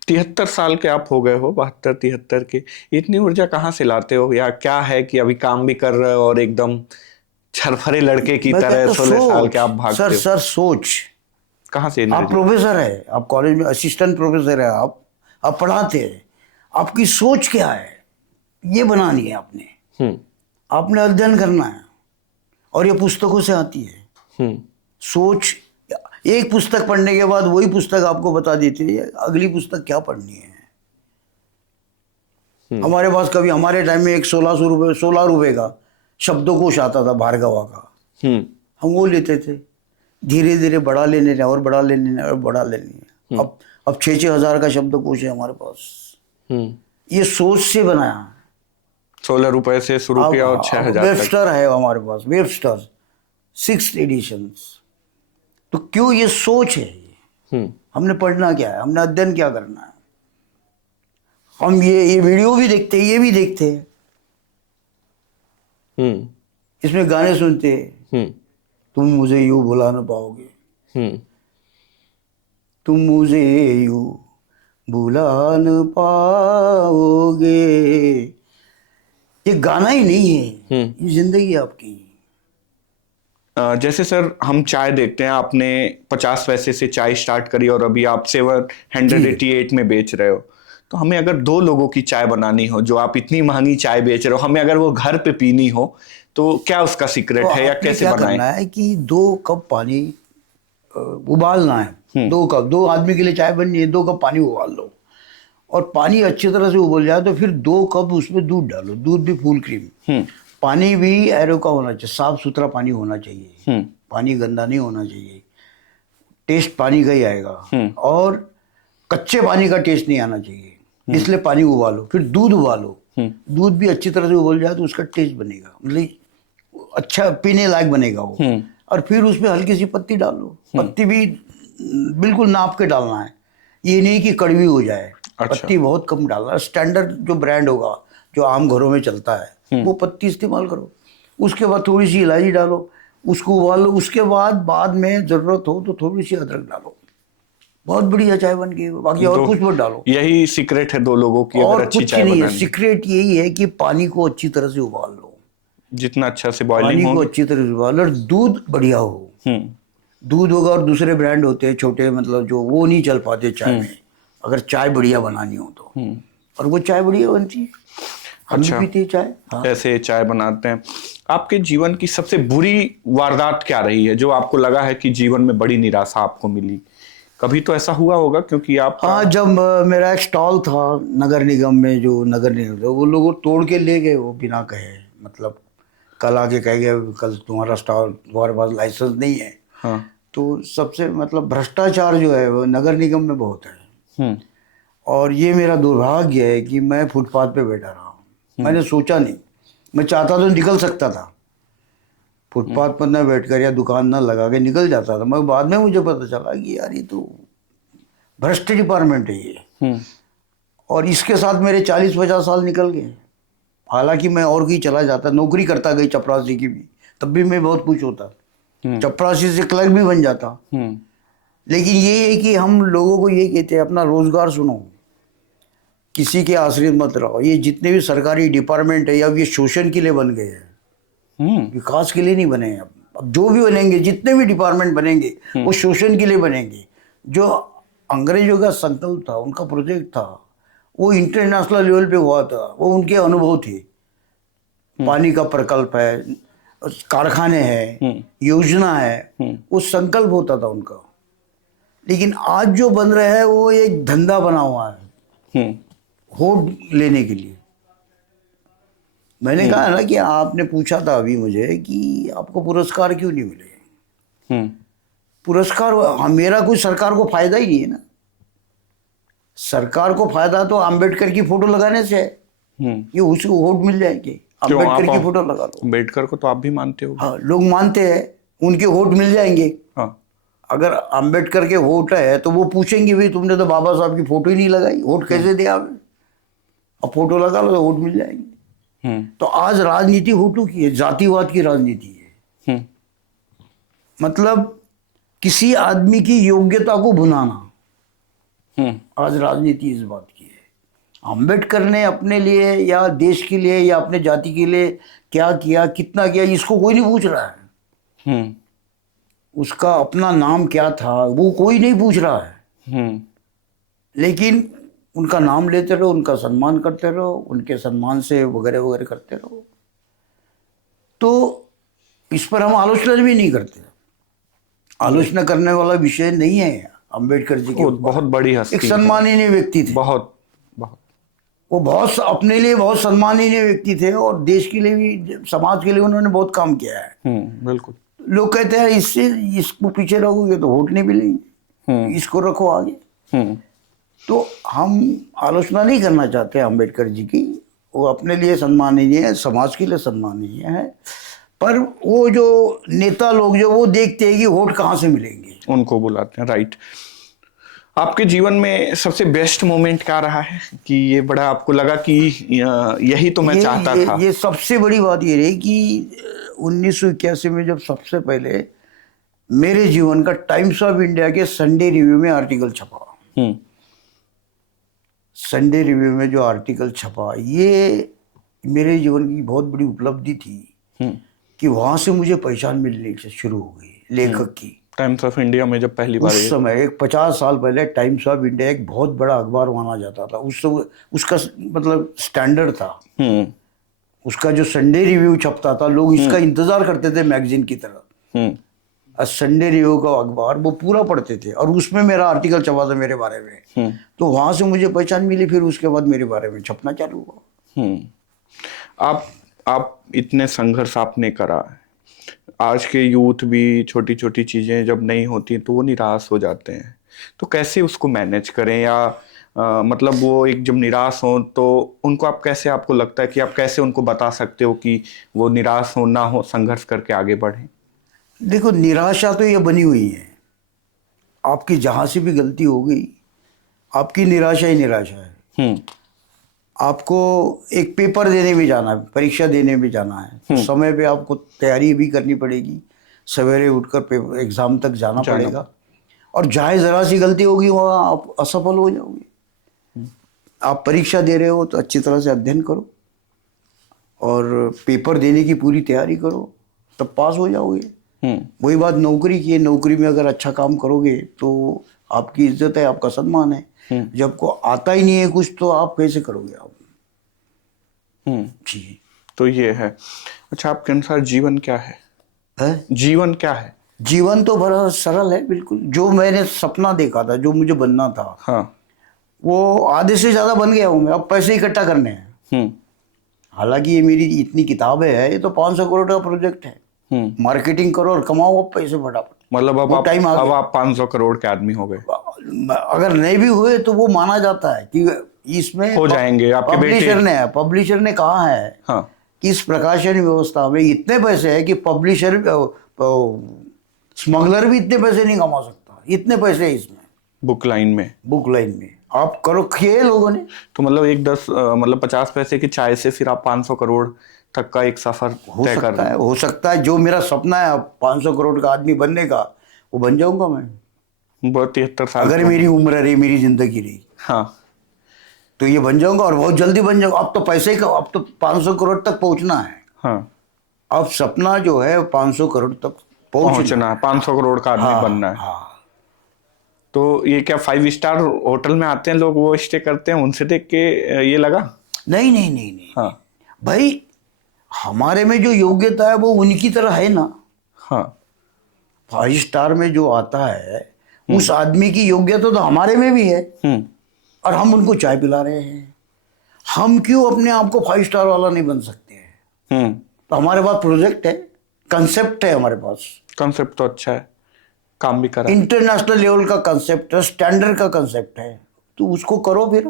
73 साल के आप हो गए हो, 72-73 के। इतनी ऊर्जा कहाँ से लाते हो, या क्या है कि अभी काम भी कर रहे हो और एकदम छरफरे लड़के की मैं तरह कहता 16 साल के आप भागते हो? सर सोच। कहाँ से आप एनर्जी? प्रोफेसर है, आप कॉलेज में असिस्टेंट प्रोफेसर है, आप पढ़ाते हैं। आपकी सोच क्या है, ये बनानी है आपने। आपने अध्ययन करना है, और ये पुस्तकों से आती है सोच। एक पुस्तक पढ़ने के बाद वही पुस्तक आपको बता देती है अगली पुस्तक क्या पढ़नी है। हमारे पास कभी हमारे टाइम में एक 16 रुपए का शब्दकोश आता था भार्गवा का, हम वो लेते थे। धीरे धीरे बढ़ा लेने और बढ़ा लेने और बढ़ा लेने, अब 6-6 हजार का शब्दकोश है हमारे पास। ये सोच से बनाया। 16 रुपए से शुरू किया और 6,000 तक। वेबस्टर है हमारे पास, वेबस्टर 6 एडिशंस। तो क्यों? ये सोच है। हमने पढ़ना क्या है, हमने अध्ययन क्या करना है। हम ये वीडियो भी देखते हैं, ये भी देखते हैं, इसमें गाने सुनते हैं। तुम मुझे यूं भुला ना पाओगे, तुम मुझे यूं भुला न पाओगे। ये गाना ही नहीं है, ये जिंदगी है आपकी। जैसे सर हम चाय देखते हैं, आपने 50 पैसे से चाय स्टार्ट करी और अभी आप 788 में बेच रहे हो। तो हमें अगर 2 लोगों की चाय बनानी हो, जो आप इतनी महंगी चाय बेच रहे हो, हमें अगर वो घर पे पीनी हो, तो क्या उसका सीक्रेट है, या कैसे क्या बनाएं? करना है कि 2 कप पानी उबालना है। 2 कप, 2 आदमी के लिए चाय बननी है, 2 कप पानी उबाल लो। और पानी अच्छी तरह से उबल जाए तो फिर 2 कप उसमें दूध डालो, दूध भी फुल क्रीम। पानी भी एरो का होना चाहिए, साफ सुथरा पानी होना चाहिए। पानी गंदा नहीं होना चाहिए, टेस्ट पानी का ही आएगा। और कच्चे पानी का टेस्ट नहीं आना चाहिए, इसलिए पानी उबालो, फिर दूध उबालो। दूध भी अच्छी तरह से उबल जाए तो उसका टेस्ट बनेगा, मतलब अच्छा पीने लायक बनेगा वो। और फिर उसमें हल्की सी पत्ती डालो, पत्ती भी बिल्कुल नाप के डालना है, ये नहीं कि कड़वी हो जाए। अच्छा। पत्ती बहुत कम डालना, स्टैंडर्ड जो ब्रांड होगा, जो आम घरों में चलता है, वो पत्ती इस्तेमाल करो। उसके बाद थोड़ी सी इलायची डालो, उसको उबालो। उसके बाद में जरूरत हो तो थोड़ी सी अदरक डालो, बहुत बढ़िया चाय बन गई। बाकी और कुछ मत डालो। यही सीक्रेट है 2 लोगों की और अगर अच्छी कुछ चाय नहीं है, बनानी। सीक्रेट यही है कि पानी को अच्छी तरह से उबाल लो। जितना अच्छा से पानी बॉइलिंग को हो। अच्छी तरह से उबालो, और दूध बढ़िया हो। दूध होगा, और दूसरे ब्रांड होते हैं छोटे, मतलब जो वो नहीं चल पाते चाय में, अगर चाय बढ़िया बनानी हो तो। और वो चाय बढ़िया बनती है, हम भी पीते हैं चाय। हाँ। ऐसे चाय बनाते हैं। आपके जीवन की सबसे बुरी वारदात क्या रही है, जो आपको लगा है कि जीवन में बड़ी निराशा आपको मिली? कभी तो ऐसा हुआ होगा, क्योंकि आप। हाँ, जब मेरा एक स्टॉल था नगर निगम में, जो नगर निगम था, वो लोग तोड़ के ले गए, वो बिना कहे। मतलब कल आके कह गए कल तुम्हारा स्टॉल, तुम्हारे पास लाइसेंस नहीं है। हाँ। तो सबसे मतलब भ्रष्टाचार जो है वो नगर निगम में बहुत है। और ये मेरा दुर्भाग्य है कि मैं फुटपाथ पे बैठा रहा हूँ। मैंने सोचा नहीं, मैं चाहता तो निकल सकता था, फुटपाथ पर न बैठकर या दुकान न लगा के निकल जाता था। मैं बाद में मुझे पता चला कि यार ये तो भ्रष्ट डिपार्टमेंट है ये। और इसके साथ मेरे 40-50 साल निकल गए। हालांकि मैं और कहीं चला जाता, नौकरी करता गई चपरासी की भी, तब भी मैं बहुत खुश होता। चपरासी से क्लर्क भी बन जाता। लेकिन ये है कि हम लोगों को ये कहते हैं अपना रोजगार सुनो, किसी के आश्रित मत रहो। ये जितने भी सरकारी डिपार्टमेंट है, अब ये शोषण के लिए बन गए हैं, विकास के लिए नहीं बने हैं। अब जो भी बनेंगे, जितने भी डिपार्टमेंट बनेंगे, वो शोषण के लिए बनेंगे। जो अंग्रेजों का संकल्प था, उनका प्रोजेक्ट था, वो इंटरनेशनल लेवल पे हुआ था, वो उनके अनुभव थे। पानी का प्रकल्प है, कारखाने हैं, योजना है, वो संकल्प होता था उनका। लेकिन आज जो बन रहा है वो एक धंधा बना हुआ है वोट लेने के लिए। मैंने कहा ना कि आपने पूछा था अभी मुझे कि आपको पुरस्कार क्यों नहीं मिले। पुरस्कार मेरा कोई सरकार को फायदा ही नहीं है ना। सरकार को फायदा तो अंबेडकर की फोटो लगाने से है कि उसको वोट मिल जाएंगे। अंबेडकर की फोटो लगा लो। अंबेडकर को तो आप भी मानते हो? हाँ, लोग मानते हैं, उनके वोट मिल जाएंगे। हाँ। अगर अंबेडकर के वोट है तो वो पूछेंगे भी तुमने तो बाबा साहब की फोटो ही नहीं लगाई, वोट कैसे दिया आपने? अब फोटो लगा लो तो वोट मिल जाएंगे। तो आज राजनीति वोटों की है, जातिवाद की राजनीति है। मतलब किसी आदमी की योग्यता को भुनाना, आज राजनीति इस बात की है। अंबेडकर ने अपने लिए या देश के लिए या अपने जाति के लिए क्या किया, कितना किया, इसको कोई नहीं पूछ रहा है। उसका अपना नाम क्या था वो कोई नहीं पूछ रहा है। लेकिन उनका नाम लेते रहो, उनका सम्मान करते रहो, उनके सम्मान से वगैरह वगैरह करते रहो। तो इस पर हम आलोचना भी नहीं करते। आलोचना करने वाला विषय नहीं है अंबेडकर जी के। बहुत बड़ी हस्ती, एक सम्माननीय व्यक्ति थे। बहुत बहुत वो बहुत अपने लिए बहुत सम्माननीय व्यक्ति थे और देश के लिए भी, समाज के लिए उन्होंने बहुत काम किया है। बिल्कुल। लोग कहते हैं इससे इसको पीछे रखोगे तो वोट नहीं मिलेंगे, इसको रखो आगे। तो हम आलोचना नहीं करना चाहते अंबेडकर जी की। वो अपने लिए सम्माननीय है, समाज के लिए सम्माननीय है। पर वो जो नेता लोग जो वो देखते हैं कि वोट कहाँ से मिलेंगे, उनको बुलाते हैं। राइट। आपके जीवन में सबसे बेस्ट मोमेंट क्या रहा है कि ये बड़ा आपको लगा कि यही तो मैं चाहता था? ये सबसे बड़ी बात ये रही कि 1981 में जब सबसे पहले मेरे जीवन का टाइम्स ऑफ इंडिया के संडे रिव्यू में आर्टिकल छपा। संडे रिव्यू में जो आर्टिकल छपा, ये मेरे जीवन की बहुत बड़ी उपलब्धि थी कि वहां से मुझे पहचान मिलनी शुरू हो गई लेखक की। टाइम्स ऑफ इंडिया में जब पहली बार, उस समय एक 50 साल पहले टाइम्स ऑफ इंडिया एक बहुत बड़ा अखबार माना जाता था। उस समय उसका मतलब स्टैंडर्ड था। उसका जो संडे रिव्यू छपता था, लोग इसका इंतजार करते थे मैगजीन की तरह। संडे रिव्यू का अखबार वो पूरा पढ़ते थे और उसमें मेरा आर्टिकल छपा था मेरे बारे में। तो वहां से मुझे पहचान मिली, फिर उसके बाद मेरे बारे में छपना चालू हुआ। आप इतने संघर्ष आपने करा। आज के यूथ भी छोटी छोटी चीजें जब नहीं होती तो वो निराश हो जाते हैं। तो कैसे उसको मैनेज करें, या मतलब वो एक जब निराश हो तो उनको आप कैसे, आपको लगता है कि आप कैसे उनको बता सकते हो कि वो निराश हो ना हो, संघर्ष करके आगे बढ़ें? देखो, निराशा तो ये बनी हुई है। आपकी जहां से भी गलती हो गई, आपकी निराशा ही निराशा है। आपको एक पेपर देने भी जाना है, परीक्षा देने भी जाना है, तो समय पे आपको तैयारी भी करनी पड़ेगी। सवेरे उठकर पेपर एग्जाम तक जाना पड़ेगा। और चाहे जरा सी गलती होगी वहाँ आप असफल हो जाओगे। आप परीक्षा दे रहे हो तो अच्छी तरह से अध्ययन करो और पेपर देने की पूरी तैयारी करो, तब पास हो जाओगे। वही बात नौकरी की है। नौकरी में अगर अच्छा काम करोगे तो आपकी इज्जत है, आपका सम्मान है। जब को आता ही नहीं है कुछ तो आप कैसे करोगे आप? जी, तो ये है। अच्छा, आपके अनुसार जीवन क्या है? जीवन क्या है? जीवन तो बड़ा सरल है बिल्कुल। जो मैंने सपना देखा था, जो मुझे बनना था, हाँ, वो आधे से ज्यादा बन गया हूँ मैं। अब पैसे इकट्ठा करने हैं। हालांकि ये मेरी इतनी किताबें है, ये तो 500 करोड़ का प्रोजेक्ट है। मार्केटिंग करो और कमाओ अब पैसे फटाफट। मतलब अब आप 500 करोड़ के आदमी हो गए। अगर नहीं भी हुए तो वो माना जाता है कि इसमें हो जाएंगे। आपके पब्लिशर ने कहा है कि इस प्रकाशन व्यवस्था में इतने पैसे है कि पब्लिशर स्मगलर भी इतने पैसे नहीं कमा सकता। इतने पैसे है इसमें, बुक लाइन में आप करो किए लोगों ने। तो मतलब 50 पैसे की चाय से फिर आप 500 करोड़ तक का एक सफर हो सकता है। जो मेरा सपना है 500 करोड़ का आदमी बनने का, वो बन जाऊंगा मैं। 73 साल अगर मेरी उम्र रही, मेरी जिंदगी रही, हाँ, तो ये बन जाऊंगा और बहुत जल्दी बन जाऊंगा। अब तो पैसे का, अब तो 500 करोड़ तक पहुंचना है। हाँ, अब सपना जो है 500 करोड़ तक पहुंचना है। 500 करोड़ का आदमी बनना है। हाँ। तो ये क्या 5 स्टार होटल में आते हैं लोग, वो स्टे करते हैं, उनसे देख के ये लगा? नहीं नहीं नहीं नहीं हाँ भाई, हमारे में जो योग्यता है वो उनकी तरह है ना। हाँ। 5 स्टार में जो आता है उस आदमी की योग्यता तो हमारे में भी है, हम्म और हम उनको चाय पिला रहे हैं। हम क्यों अपने आप को 5 स्टार वाला नहीं बन सकते हैं? हम्म। तो हमारे पास प्रोजेक्ट है, कंसेप्ट है हमारे पास, कॉन्सेप्ट तो अच्छा है, काम भी करा। इंटरनेशनल लेवल का कंसेप्ट है, स्टैंडर्ड का कंसेप्ट है, तो उसको करो। फिर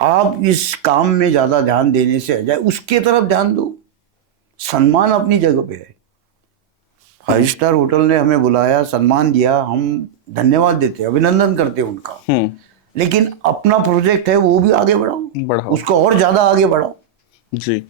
आप इस काम में ज्यादा ध्यान देने से अजाय उसके तरफ ध्यान दो। सम्मान अपनी जगह पे है। 5 स्टार होटल ने हमें बुलाया, सम्मान दिया, हम धन्यवाद देते, अभिनंदन करते उनका। लेकिन अपना प्रोजेक्ट है वो भी आगे बढ़ाओ, बढ़ाओ। उसको और ज्यादा आगे बढ़ाओ। जी।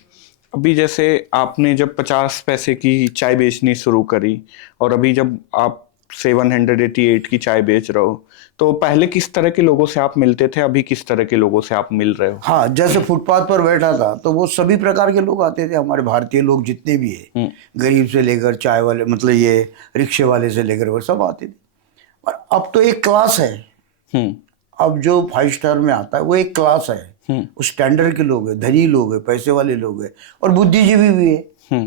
अभी जैसे आपने जब 50 पैसे की चाय बेचनी शुरू करी, और अभी जब आप 788 की चाय बेच रहे हो, तो पहले किस तरह के लोगों से आप मिलते थे, अभी किस तरह के लोगों से आप मिल रहे हो? हाँ, जैसे फुटपाथ पर बैठा था तो वो सभी प्रकार के लोग आते थे, हमारे भारतीय लोग जितने भी है, गरीब से लेकर चाय वाले, मतलब ये रिक्शे वाले से लेकर वो सब आते थे। और अब तो एक क्लास है। अब जो 5 स्टार में आता है वो एक क्लास है, वो स्टैंडर्ड के लोग हैं, धनी लोग हैं, पैसे वाले लोग हैं, और बुद्धिजीवी भी है।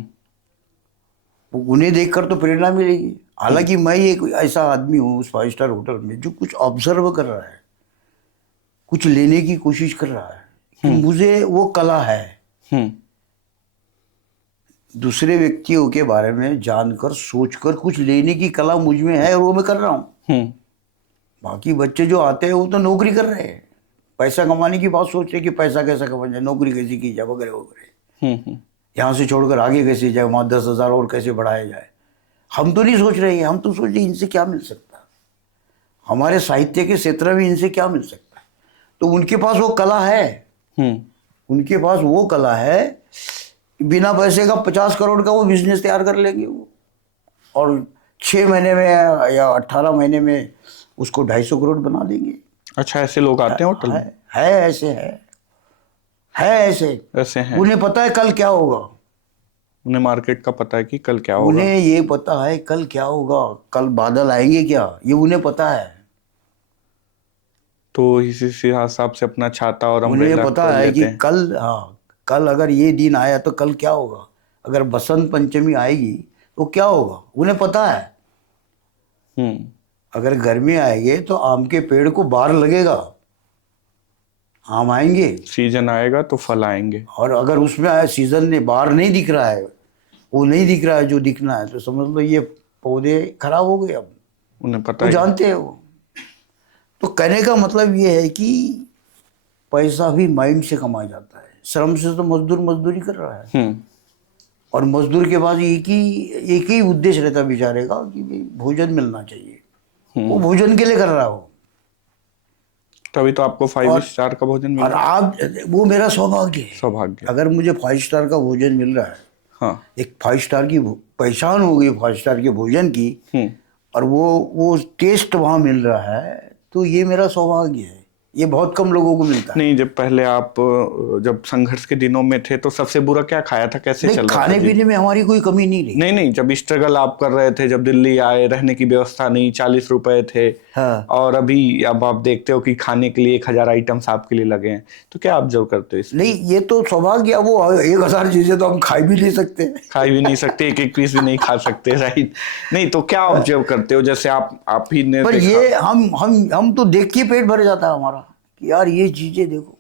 उन्हें देखकर तो प्रेरणा मिलेगी। हालांकि मैं एक ऐसा आदमी हूँ उस 5 स्टार होटल में जो कुछ ऑब्जर्व कर रहा है, कुछ लेने की कोशिश कर रहा है कि मुझे वो कला है दूसरे व्यक्तियों के बारे में जानकर सोचकर कुछ लेने की कला मुझ में है, और वो मैं कर रहा हूँ। बाकी बच्चे जो आते हैं वो तो नौकरी कर रहे हैं, पैसा कमाने की बात सोच रहे हैं कि पैसा कैसा कमाया जाए, नौकरी कैसी की जाए, वगैरह वगैरह। यहाँ से छोड़कर आगे कैसे जाए, वहाँ 10,000 और कैसे बढ़ाया जाए। हम तो नहीं सोच रहे हैं, हम तो सोच रहे हैं इनसे क्या मिल सकता है, हमारे साहित्य के क्षेत्र में इनसे क्या मिल सकता है। तो उनके पास वो कला है, उनके पास वो कला है, बिना पैसे का 50 करोड़ का वो बिजनेस तैयार कर लेंगे वो, और 6 महीने में या 18 महीने में उसको 250 करोड़ बना देंगे। अच्छा, ऐसे लोग आते हैं होटल में? है ऐसे, है ऐसे हैं। उन्हें पता है कल क्या होगा, उन्हें मार्केट का पता है कि कल क्या होगा। उन्हें ये पता है कल क्या होगा, कल बादल आएंगे क्या, ये उन्हें पता है। तो इसी हिसाब से अपना छाता और उन्हें अम्ब्रेला पता है कि कल, कल अगर ये दिन आया तो कल क्या होगा, अगर बसंत पंचमी आएगी तो क्या होगा, उन्हें पता है। अगर गर्मी आएगी तो आम के पेड़ को बार लगेगा, आम आएंगे, सीजन आएगा तो फल आएंगे। और अगर उसमें आया सीजन ने बार नहीं दिख रहा है, वो नहीं दिख रहा है जो दिखना है, तो समझ लो ये पौधे खराब हो गए। अब उन्हें पता वो है। जानते हैं वो। तो कहने का मतलब ये है कि पैसा भी माइंड से कमाया जाता है, श्रम से तो मजदूर मजदूरी कर रहा है, और मजदूर के पास एक ही उद्देश्य रहता है बेचारे का कि भाई भोजन मिलना चाहिए, वो भोजन के लिए कर रहा हो। तभी तो आपको 5 स्टार का भोजन मिल और रहा है। आप, वो मेरा सौभाग्य है। सौभाग्य। अगर मुझे 5 स्टार का भोजन मिल रहा है, हाँ। एक 5 स्टार की पहचान हो गई 5 स्टार के भोजन की, और वो टेस्ट वहाँ मिल रहा है, तो ये मेरा सौभाग्य है। ये बहुत कम लोगों को मिलता है। नहीं, जब पहले आप जब संघर्ष के दिनों में थे तो सबसे बुरा क्या खाया था, कैसे चल रहा था? खाने पीने में हमारी कोई कमी नहीं रही। नहीं, जब स्ट्रगल आप कर रहे थे, जब दिल्ली आए, रहने की व्यवस्था नहीं, 40 रुपए थे। हाँ। और अभी अब आप देखते हो कि खाने के लिए 1000 आइटम्स आपके लिए लगे हैं, तो क्या आप जो करते हो इसमें? नहीं, ये तो सौभाग्य, वो 1000 चीजें तो हम खा भी नहीं सकते, खा भी नहीं सकते, एक पीस भी नहीं खा सकते, राइट? नहीं, तो क्या ऑब्जर्व करते हो, जैसे आप ही ने पर देखा? ये हम तो देख के पेट भर जाता है हमारा कि यार ये चीजें देखो,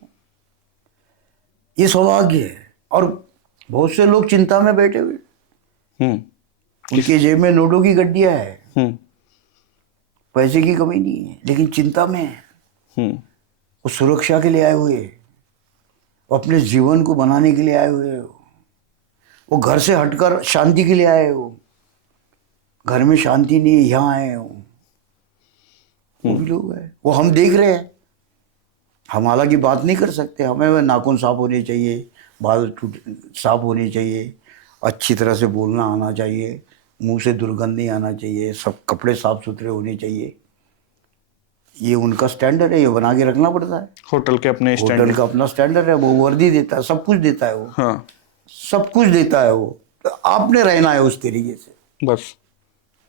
ये सौभाग्य है। और बहुत से लोग चिंता में बैठे हुए, उनके जेब में नोटों की गड्डियां है, पैसे की कमी नहीं है, लेकिन चिंता में है। वो सुरक्षा के लिए आए हुए, वो अपने जीवन को बनाने के लिए आए हुए, वो घर से हटकर शांति के लिए आए हो, घर में शांति नहीं है, यहाँ आए हो। वो भी लोग हैं, वो हम देख रहे हैं। हम हालांकि बात नहीं कर सकते, हमें नाखून साफ होने चाहिए, बाल साफ होने चाहिए, अच्छी तरह से बोलना आना चाहिए, मुंह से दुर्गंध नहीं आना चाहिए, सब कपड़े साफ सुथरे होने चाहिए। ये उनका स्टैंडर्ड है, ये बना के रखना पड़ता है। होटल के अपने होटल का अपना स्टैंडर्ड है, वो वर्दी देता है, सब कुछ देता है वो। हाँ। सब कुछ देता है वो, तो आपने रहना है उस तरीके से। बस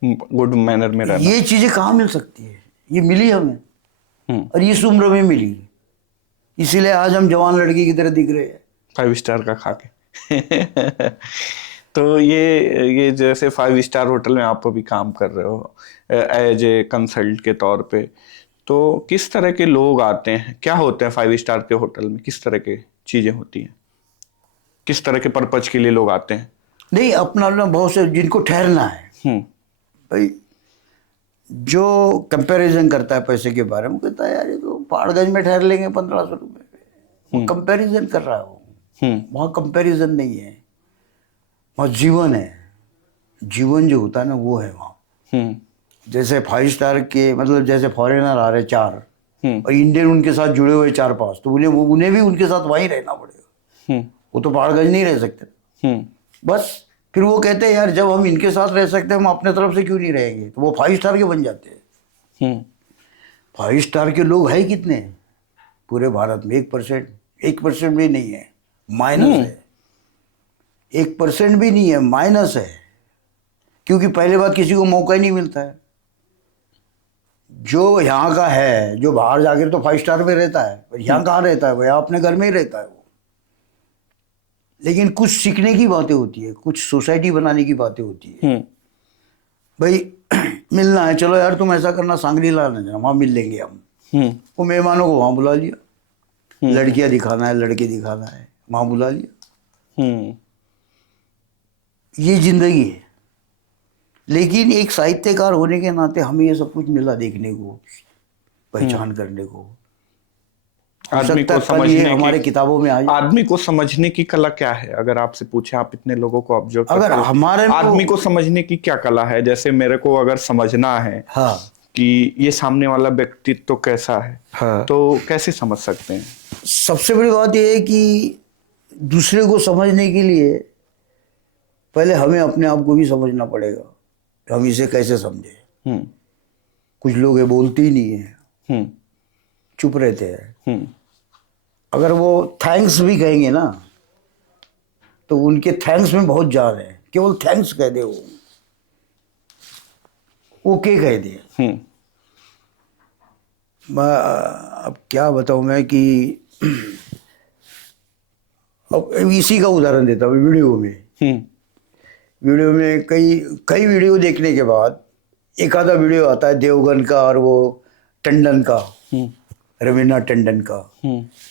गुड मैनर में रहना। ये चीजें कहाँ मिल सकती है? ये मिली हमें और इस उम्र में मिली, इसीलिए आज हम जवान लड़की की तरह दिख रहे हैं 5 स्टार का खा के। तो ये जैसे 5 स्टार होटल में आप अभी काम कर रहे हो एज ए कंसल्ट के तौर पे, तो किस तरह के लोग आते हैं, क्या होते हैं 5 स्टार के होटल में, किस तरह की चीजें होती हैं, किस तरह के पर्पज के लिए लोग आते हैं? नहीं, अपना अपना बहुत से जिनको ठहरना है भाई, जो कंपैरिजन करता है पैसे के बारे में, कहता है यार ये तो पहाड़गंज में ठहर लेंगे 1500 रुपये में, वो कंपैरिजन कर रहा है वो। वहाँ कंपैरिजन नहीं है, वहाँ जीवन है, जीवन जो होता है ना वो है वहाँ। जैसे 5 स्टार के मतलब जैसे फॉरेनर आ रहे 4 और इंडियन उनके साथ जुड़े हुए 4-5, तो उन्हें भी उनके साथ वहीं रहना पड़ेगा, वो तो पहाड़गंज नहीं रह सकते। बस फिर वो कहते हैं यार जब हम इनके साथ रह सकते हैं हम अपने तरफ से क्यों नहीं रहेंगे, तो वो 5 स्टार के बन जाते हैं। 5 स्टार के लोग है कितने पूरे भारत में? 1% भी नहीं है, माइनस है। 1% भी नहीं है, माइनस है, क्योंकि पहले बात किसी को मौका ही नहीं मिलता है। जो यहाँ का है, जो बाहर जाकर तो 5 स्टार में रहता है, पर यहाँ कहाँ रहता है वो? यहाँ अपने घर में ही रहता है वो। लेकिन कुछ सीखने की बातें होती है, कुछ सोसाइटी बनाने की बातें होती है। भाई मिलना है, चलो यार तुम ऐसा करना, सांगली ला जाना, वहाँ मिल लेंगे हम। वो मेहमानों को वहाँ बुला लिया, लड़कियां दिखाना है, लड़के दिखाना है, वहाँ बुला लिया। ये जिंदगी है। लेकिन एक साहित्यकार होने के नाते हमें ये सब कुछ मिला देखने को, पहचान करने को। आदमी को समझने की, हमारे किताबों में आदमी को समझने की कला क्या है? अगर आपसे पूछे, आप इतने लोगों को ऑब्जर्व करते अगर हो, हमारे आदमी को समझने की क्या कला है? जैसे मेरे को अगर समझना है हाँ कि ये सामने वाला व्यक्तित्व तो कैसा है, हाँ, तो कैसे समझ सकते हैं? सबसे बड़ी बात यह है कि दूसरे को समझने के लिए पहले हमें अपने आप को भी समझना पड़ेगा, हम इसे कैसे समझे। कुछ लोग ये बोलते ही नहीं है, चुप रहते हैं। अगर वो थैंक्स भी कहेंगे ना, तो उनके थैंक्स में बहुत जान है, केवल थैंक्स कह दे, वो ओके कह दे। मैं अब क्या बताऊं मैं कि अब इसी का उदाहरण देता हूँ। वीडियो में कई वीडियो देखने के बाद एक आधा वीडियो आता है देवगन का और वो टंडन का, रवीना टंडन का,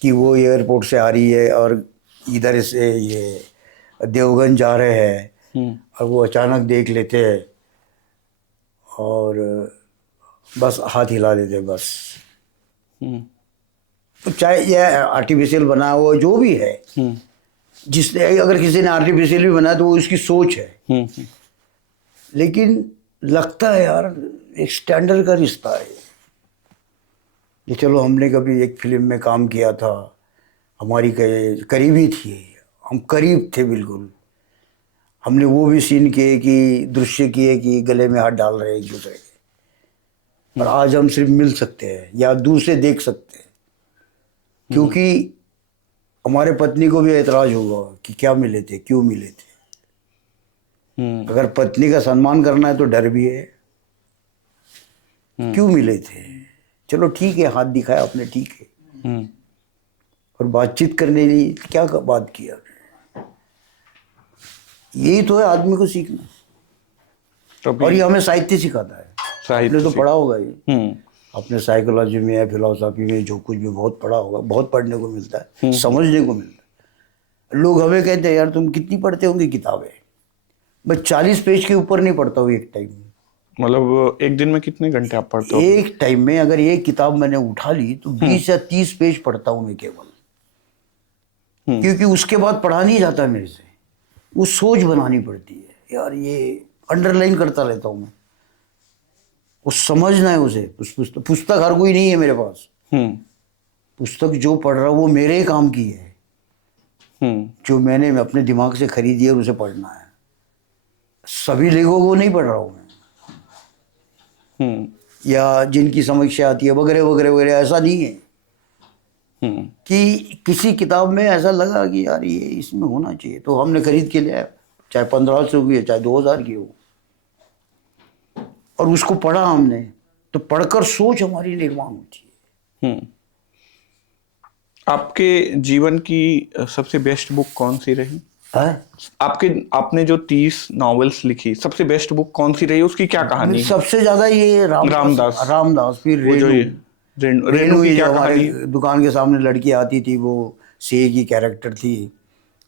कि वो एयरपोर्ट से आ रही है और इधर से ये देवगन जा रहे हैं और वो अचानक देख लेते हैं और बस हाथ हिला देते बस। तो चाहे यह आर्टिफिशियल बना हुआ जो भी है, जिसने अगर किसी ने आर्टिफिशियल भी बनाया तो वो उसकी सोच है। लेकिन लगता है यार एक स्टैंडर्ड का रिश्ता है ये। चलो हमने कभी एक फिल्म में काम किया था, हमारी करीबी थी, हम करीब थे बिल्कुल। हमने वो भी सीन किए कि दृश्य किए कि गले में हाथ डाल रहे हैं एक दूसरे के, और आज हम सिर्फ मिल सकते हैं या दूर से देख सकते हैं, क्योंकि हमारे पत्नी को भी ऐतराज होगा कि क्या मिले थे, क्यों मिले थे। अगर पत्नी का सम्मान करना है तो डर भी है, क्यों मिले थे। चलो ठीक है, हाथ दिखाया आपने, ठीक है, और बातचीत करने की क्या बात किया। यही तो है आदमी को सीखना, और ये हमें साहित्य सिखाता है। आपने तो पढ़ा होगा ये, अपने साइकोलॉजी में या फिलोसॉफी में जो कुछ भी बहुत पढ़ा होगा, बहुत पढ़ने को मिलता है, समझने को मिलता है। लोग हमें कहते हैं यार तुम कितनी पढ़ते होंगे किताबें। मैं 40 पेज के ऊपर नहीं पढ़ता हूँ एक टाइम में। मतलब एक दिन में कितने घंटे आप पढ़ते हो? एक टाइम में अगर एक किताब मैंने उठा ली तो 20 या 30 पेज पढ़ता हूँ मैं केवल, क्योंकि उसके बाद पढ़ा नहीं जाता मेरे से, वो सोच बनानी पड़ती है यार, ये अंडरलाइन करता रहता हूँ मैं, वो समझना है उसे। पुस्तक हर कोई नहीं है मेरे पास। पुस्तक जो पढ़ रहा वो मेरे काम की है, जो मैंने अपने दिमाग से खरीदी है और उसे पढ़ना है। सभी लेखकों को नहीं पढ़ रहा हूँ मैं, या जिनकी समीक्षा आती है वगैरह वगैरह वगैरह, ऐसा नहीं है। कि किसी किताब में ऐसा लगा कि यार ये इसमें होना चाहिए तो हमने खरीद के लिया, चाहे 1500 की हो चाहे 2000 की हो। और उसको पढ़ा हमने, तो पढ़कर सोच हमारी निर्माण होती है। आपके जीवन की सबसे बेस्ट बुक कौन सी रही? है आपने जो 30 नॉवेल्स लिखी, सबसे बेस्ट बुक कौन सी रही? उसकी क्या कहानी है? सबसे ज्यादा ये रामदास। रामदास, फिर वो जो रेणु। ये रेणु रेणु की ये क्या जो हमारे कहानी है? दुकान के सामने लड़की आती थी, वो सीए की कैरेक्टर थी,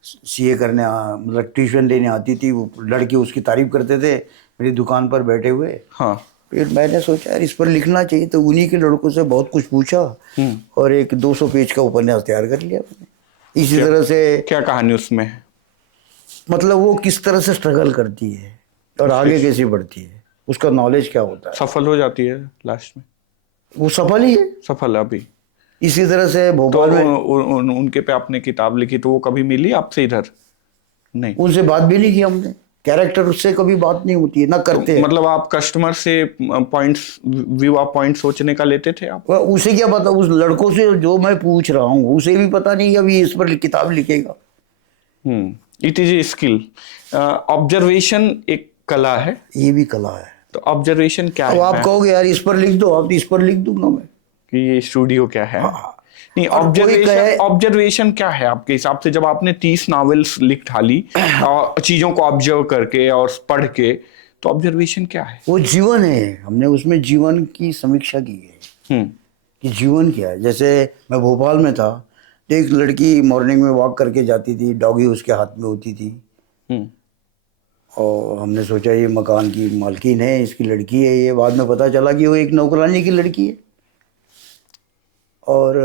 सीए करने मतलब ट्यूशन देने आती थी, वो लड़के उसकी तारीफ करते थे मेरी दुकान पर बैठे हुए। हाँ। फिर मैंने सोचा यार इस पर लिखना चाहिए, तो उन्हीं के लड़कों से बहुत कुछ पूछा और एक 200 पेज का उपन्यास तैयार कर लिया मैंने। इसी तरह से क्या कहानी उसमें है? मतलब वो किस तरह से स्ट्रगल करती है और आगे कैसे बढ़ती है, उसका नॉलेज क्या होता है। सफल हो जाती है लास्ट में? वो सफल ही है। सफल है अभी। इसी तरह से तो भोपाल में उनके पे आपने किताब लिखी, तो वो कभी मिली आपसे इधर? नहीं। उनसे बात भी नहीं की हमने, कैरेक्टर उससे कभी बात नहीं होती है, ना करते हैं। मतलब आप कस्टमर से पॉइंट्स, व्यू ऑफ पॉइंट सोचने का लेते थे आप? उसे क्या पता, उस लड़कों से जो मैं पूछ रहा हूँ उसे भी पता नहीं कि अभी इस पर किताब लिखेगा। It is a skill. Observation एक कला है। ये भी कला है। तो ऑब्जर्वेशन क्या अब है? आप कहोगे यार इस पर लिख दो, आप इस पर लिख दूंगा मैं। कि ये स्टूडियो क्या है? हाँ। नहीं, और कोई कहे ऑब्जर्वेशन क्या है आपके हिसाब से? जब आपने 30 नॉवेल्स लिख डाली और चीजों को ऑब्जर्व करके और पढ़ के, तो ऑब्जर्वेशन क्या है? वो जीवन है, हमने उसमें जीवन की समीक्षा की है कि जीवन क्या है। जैसे मैं भोपाल में था तो एक लड़की मॉर्निंग में वॉक करके जाती थी, डॉगी उसके हाथ में होती थी, और हमने सोचा ये मकान की मालकिन है, इसकी लड़की है ये। बाद में पता चला कि वो एक नौकरानी की लड़की है, और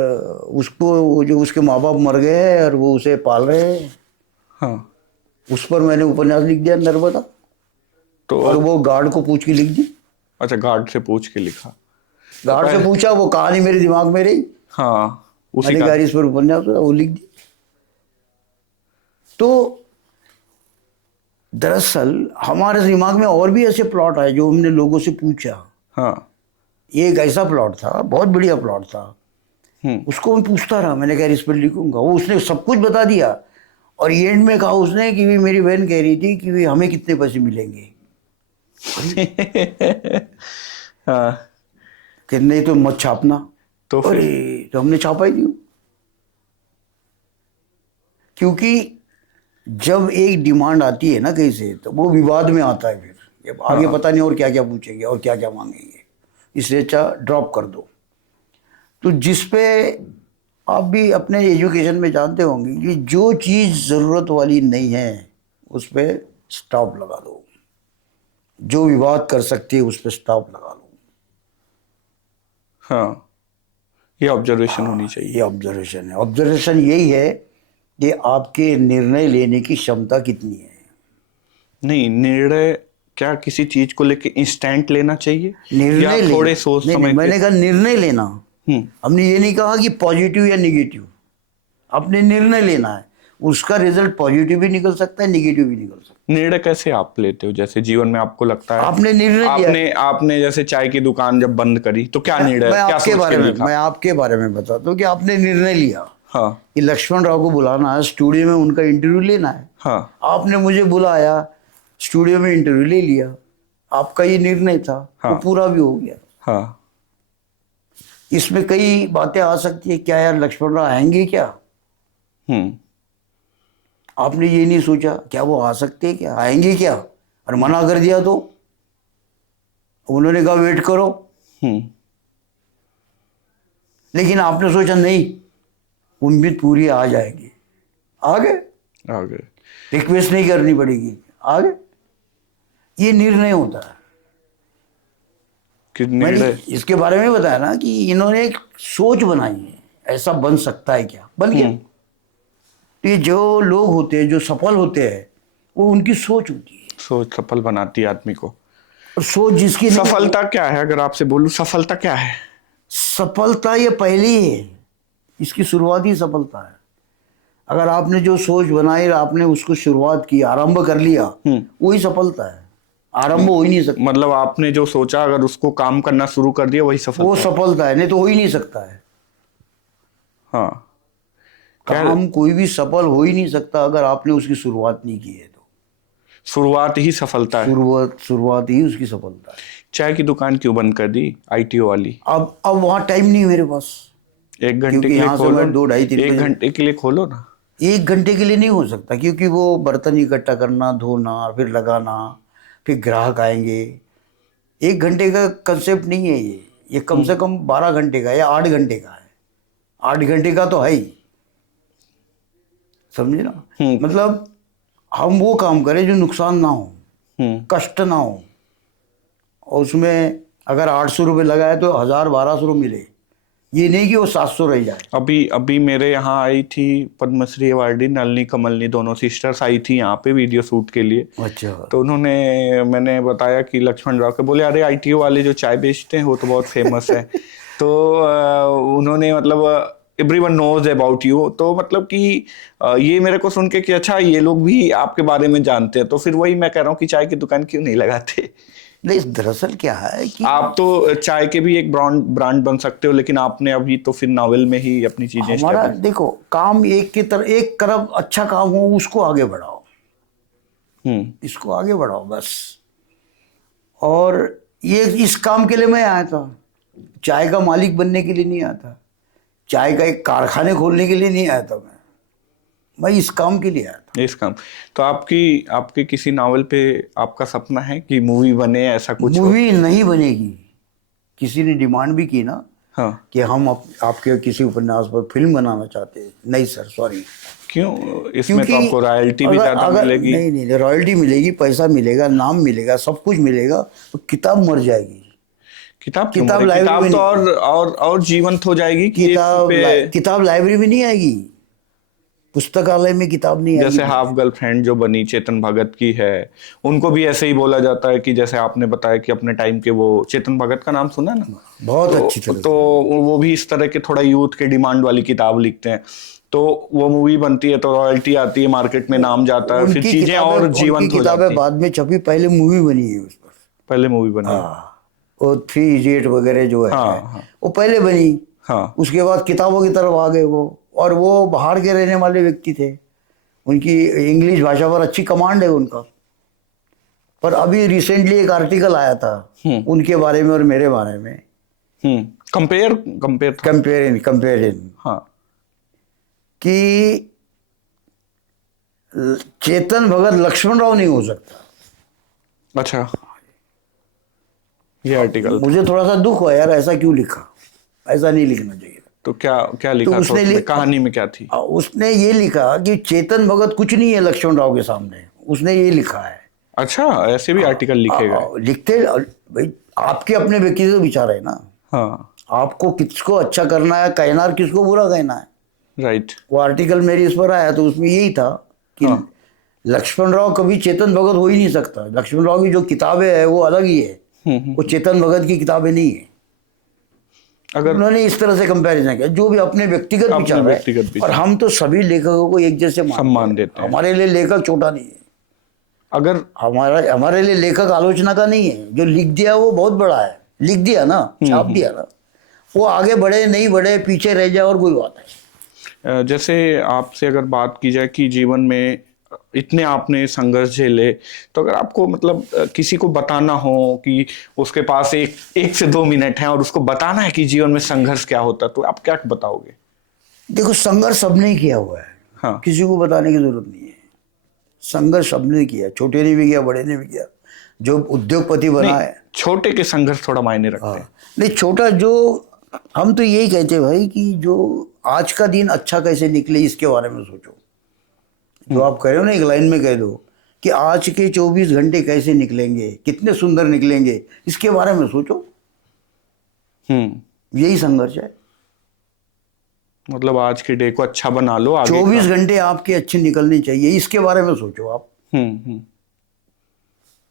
उसको जो उसके माँ बाप मर गए हैं और वो उसे पाल रहे हैं। हाँ। उस पर मैंने उपन्यास लिख दिया, नर्मदा। तो और वो गार्ड को पूछ के लिख दी। अच्छा, गार्ड से पूछ के लिखा? गार्ड से पूछा, वो कहानी मेरे दिमाग में रही। हाँ, उसी मैंने का। कहा इस पर उपन्यास हुआ, वो लिख दी। तो दरअसल हमारे दिमाग में और भी ऐसे प्लॉट आए जो हमने लोगों से पूछा। हाँ। ये एक ऐसा प्लॉट था, बहुत बढ़िया प्लॉट था, उसको मैं पूछता रहा। मैंने कहा इस पर लिखूंगा, वो उसने सब कुछ बता दिया। और एंड में कहा उसने कि भी मेरी बहन कह रही थी कि भी हमें कितने पैसे मिलेंगे। हाँ। कि नहीं तो मत छापना। तो फिर? अरे तो हमने छापा ही नहीं, क्योंकि जब एक डिमांड आती है ना कहीं से, तो वो विवाद में आता है। फिर आगे पता नहीं और क्या क्या पूछेंगे और क्या क्या मांगेंगे, इसलिए अच्छा ड्रॉप कर दो। तो जिसपे आप भी अपने एजुकेशन में जानते होंगे कि जो चीज़ ज़रूरत वाली नहीं है उस पर स्टॉप लगा दो, जो विवाद कर सकती है उस पर स्टॉप लगा दो। हाँ, ये ऑब्जर्वेशन होनी चाहिए। ये ऑब्जर्वेशन है। ऑब्जर्वेशन यही है कि आपके निर्णय लेने की क्षमता कितनी है। नहीं, निर्णय क्या किसी चीज को लेके इंस्टेंट लेना चाहिए निर्णय या थोड़े सोच नहीं, समझ मैंने कहा निर्णय लेना। हम्म। हमने ये नहीं कहा कि पॉजिटिव या निगेटिव, आपने निर्णय लेना है। उसका रिजल्ट पॉजिटिव भी निकल सकता है, निगेटिव भी निकल सकता है। निर्णय कैसे आप लेते हो? जैसे जीवन में आपको लगता है आपने निर्णय लिया। आपने जैसे चाय की दुकान जब बंद करी, तो क्या निर्णय, क्या सोच के लिखा? मैं आपके बारे में बताता हूँ कि आपने निर्णय लिया हाँ। कि लक्ष्मण राव को बुलाना है, स्टूडियो में उनका इंटरव्यू लेना है। हाँ। आपने मुझे बुलाया, स्टूडियो में इंटरव्यू ले लिया, आपका ये निर्णय था। हाँ। वो पूरा भी हो गया। हाँ। इसमें कई बातें आ सकती है, क्या यार लक्ष्मण राव आएंगे क्या? आपने ये नहीं सोचा क्या वो आ सकते हैं, क्या आएंगे क्या, और मना कर दिया तो उन्होंने कहा वेट करो। लेकिन आपने सोचा नहीं, उम्मीद पूरी, आ जाएंगे, आ गए। रिक्वेस्ट नहीं करनी पड़ेगी, आ गए। ये निर्णय होता है। मैंने इसके बारे में बताया ना कि इन्होंने एक सोच बनाई है, ऐसा बन सकता है क्या, बन गया। ये जो लोग होते हैं जो सफल होते हैं, वो उनकी सोच होती है। सोच सफल बनाती है आदमी को। और सोच जिसकी सफलता क्या है? अगर आपसे बोलूं सफलता क्या है? सफलता ये पहली है, इसकी शुरुआत ही सफलता है। अगर आपने जो सोच बनाई, आपने उसको शुरुआत की, आरंभ कर लिया, वही सफलता है। आरंभ हो ही नहीं सकता। मतलब आपने जो सोचा, अगर उसको काम करना शुरू कर दिया, वही सफलता। वो सफलता है, नहीं तो हो ही नहीं सकता है। हाँ। काम कोई भी सफल हो ही नहीं सकता अगर आपने उसकी शुरुआत नहीं की है तो। शुरुआत ही सफलता है। शुरुआत ही उसकी सफलता है। चाय की दुकान क्यों बंद कर दी आईटीओ वाली? अब वहाँ टाइम नहीं है मेरे पास, 1 घंटे क्योंकि के लिए यहाँ से खोलो, मैं 2 ढाई 3 1 बजे, घंटे के लिए खोलो ना। 1 घंटे के लिए नहीं हो सकता, क्योंकि वो बर्तन इकट्ठा करना, धोना, फिर लगाना, फिर ग्राहक आएंगे। 1 घंटे का कंसेप्ट नहीं है ये कम से कम 12 घंटे का या 8 घंटे का है। 8 घंटे का तो है ही, समझे ना। मतलब हम वो काम करें जो नुकसान ना हो, कष्ट ना हो, और उसमें अगर 800 रुपये लगाए तो 1000-1200 रुपये मिले, ये नहीं कि वो 700 रह जाए। अभी मेरे यहाँ आई थी पद्मश्री अवार्डी नलिनी कमलनी, दोनों सिस्टर्स आई थी यहाँ पे वीडियो शूट के लिए। अच्छा। तो उन्होंने, मैंने बताया कि लक्ष्मण राव के, बोले अरे आईटीओ वाले जो चाय बेचते हैं वो तो बहुत फेमस है। तो उन्होंने मतलब एवरीवन नोज अबाउट यू, तो मतलब कि ये मेरे को सुन के कि अच्छा ये लोग भी आपके बारे में जानते हैं। तो फिर वही मैं कह रहा हूँ कि चाय की दुकान क्यों नहीं लगाते? नहीं, दरअसल क्या है कि आप तो चाय के भी एक ब्रांड बन सकते हो, लेकिन आपने अभी तो फिर नॉवेल में ही अपनी चीजें हमारा देखो काम एक तरफ अच्छा काम हो उसको आगे बढ़ाओ, इसको आगे बढ़ाओ बस। और ये इस काम के लिए मैं आया था, चाय का मालिक बनने के लिए नहीं आया था, चाय का एक कारखाने खोलने के लिए नहीं आया था, मैं इस काम के लिए आया था। इस काम। तो आपके किसी नावल पे आपका सपना है कि मूवी बने, ऐसा कुछ हो? मूवी नहीं बनेगी, किसी ने डिमांड भी की ना, हाँ। कि हम आपके किसी उपन्यास पर फिल्म बनाना चाहते हैं। नहीं सर, सॉरी। क्यों? इसमें तो आपको रॉयल्टी भी ज्यादा मिलेगी। नहीं, रॉयल्टी मिलेगी, पैसा मिलेगा, नाम मिलेगा, सब कुछ मिलेगा, तो किताब मर जाएगी। किताब लाइब्रेरी तो और जीवंत हो जाएगी कि किताब लाइब्रेरी में नहीं आएगी, पुस्तकालय में किताब नहीं आएगी। जैसे हाफ गर्लफ्रेंड जो बनी चेतन भगत की है, उनको भी ऐसे ही बोला जाता है कि जैसे आपने बताया कि अपने टाइम के, वो चेतन भगत का नाम सुना ना? बहुत अच्छी तरह तो वो भी इस तरह के थोड़ा यूथ के डिमांड वाली किताब लिखते हैं। तो वो मूवी बनती है तो रॉयल्टी आती है, मार्केट में नाम जाता है, फिर चीजें और जीवंत हो जाती है। बाद में छपी, पहले मूवी बनी है उस पर। पहले मूवी बनी। वो 3 इडियट वगैरह जो है, वो पहले बनी। हाँ। उसके बाद किताबों की तरफ आ गए वो, और वो बाहर के रहने वाले व्यक्ति थे, उनकी इंग्लिश भाषा पर अच्छी कमांड है उनका। पर अभी रिसेंटली एक आर्टिकल आया था उनके बारे में और मेरे बारे में, कंपेरिजन, हाँ, कि चेतन भगत लक्ष्मण राव नहीं हो सकता। अच्छा, ये आर्टिकल मुझे थोड़ा सा दुख हुआ यार, ऐसा क्यों लिखा, ऐसा नहीं लिखना चाहिए। तो क्या लिखा? तो उसने कहानी में क्या थी? उसने ये लिखा कि चेतन भगत कुछ नहीं है लक्ष्मण राव के सामने, उसने ये लिखा है। अच्छा, ऐसे भी आर्टिकल लिखे गए? लिखते भाई, आपके अपने व्यक्तिगत विचार है ना। हाँ। आपको किसको अच्छा करना है कहना और किसको बुरा कहना है। राइट। वो आर्टिकल मेरी इस पर आया तो उसमें यही था कि लक्ष्मण राव कभी चेतन भगत हो ही नहीं सकता। लक्ष्मण राव की जो किताबें है वो अलग ही है, वो चेतन भगत की किताबें नहीं है। अगर उन्होंने इस तरह से कंपैरिजन किया, जो भी अपने व्यक्तिगत विचार है, और हम तो सभी लेखकों को एक जैसे सम्मान देते हैं। हमारे लिए लेखक छोटा नहीं है। अगर हमारे लिए लेखक आलोचना का नहीं है, जो लिख दिया वो बहुत बड़ा है, लिख दिया ना, छाप दिया ना, वो आगे बढ़े नहीं बढ़े पीछे रह जाए और कोई बात है। जैसे आपसे अगर बात की जाए कि जीवन में इतने आपने संघर्ष झेले, तो अगर आपको मतलब किसी को बताना हो कि उसके पास एक से 2 मिनट है और उसको बताना है कि जीवन में संघर्ष क्या होता है, तो आप क्या बताओगे? देखो, संघर्ष सबने किया हुआ है। हाँ। किसी को बताने की जरूरत नहीं है। संघर्ष सबने किया, छोटे ने भी किया, बड़े ने भी किया। जो उद्योगपति बना है, छोटे के संघर्ष थोड़ा मायने रखते हैं। नहीं, छोटा जो, हम तो यही कहते हैं भाई कि जो आज का दिन अच्छा कैसे निकले इसके बारे में सोचो। जो आप कह रहे हो ना, एक लाइन में कह दो कि आज के 24 घंटे कैसे निकलेंगे, कितने सुंदर निकलेंगे, इसके बारे में सोचो। यही संघर्ष है। मतलब आज के डे को अच्छा बना लो, आगे 24 घंटे आपके अच्छे निकलने चाहिए, इसके बारे में सोचो आप।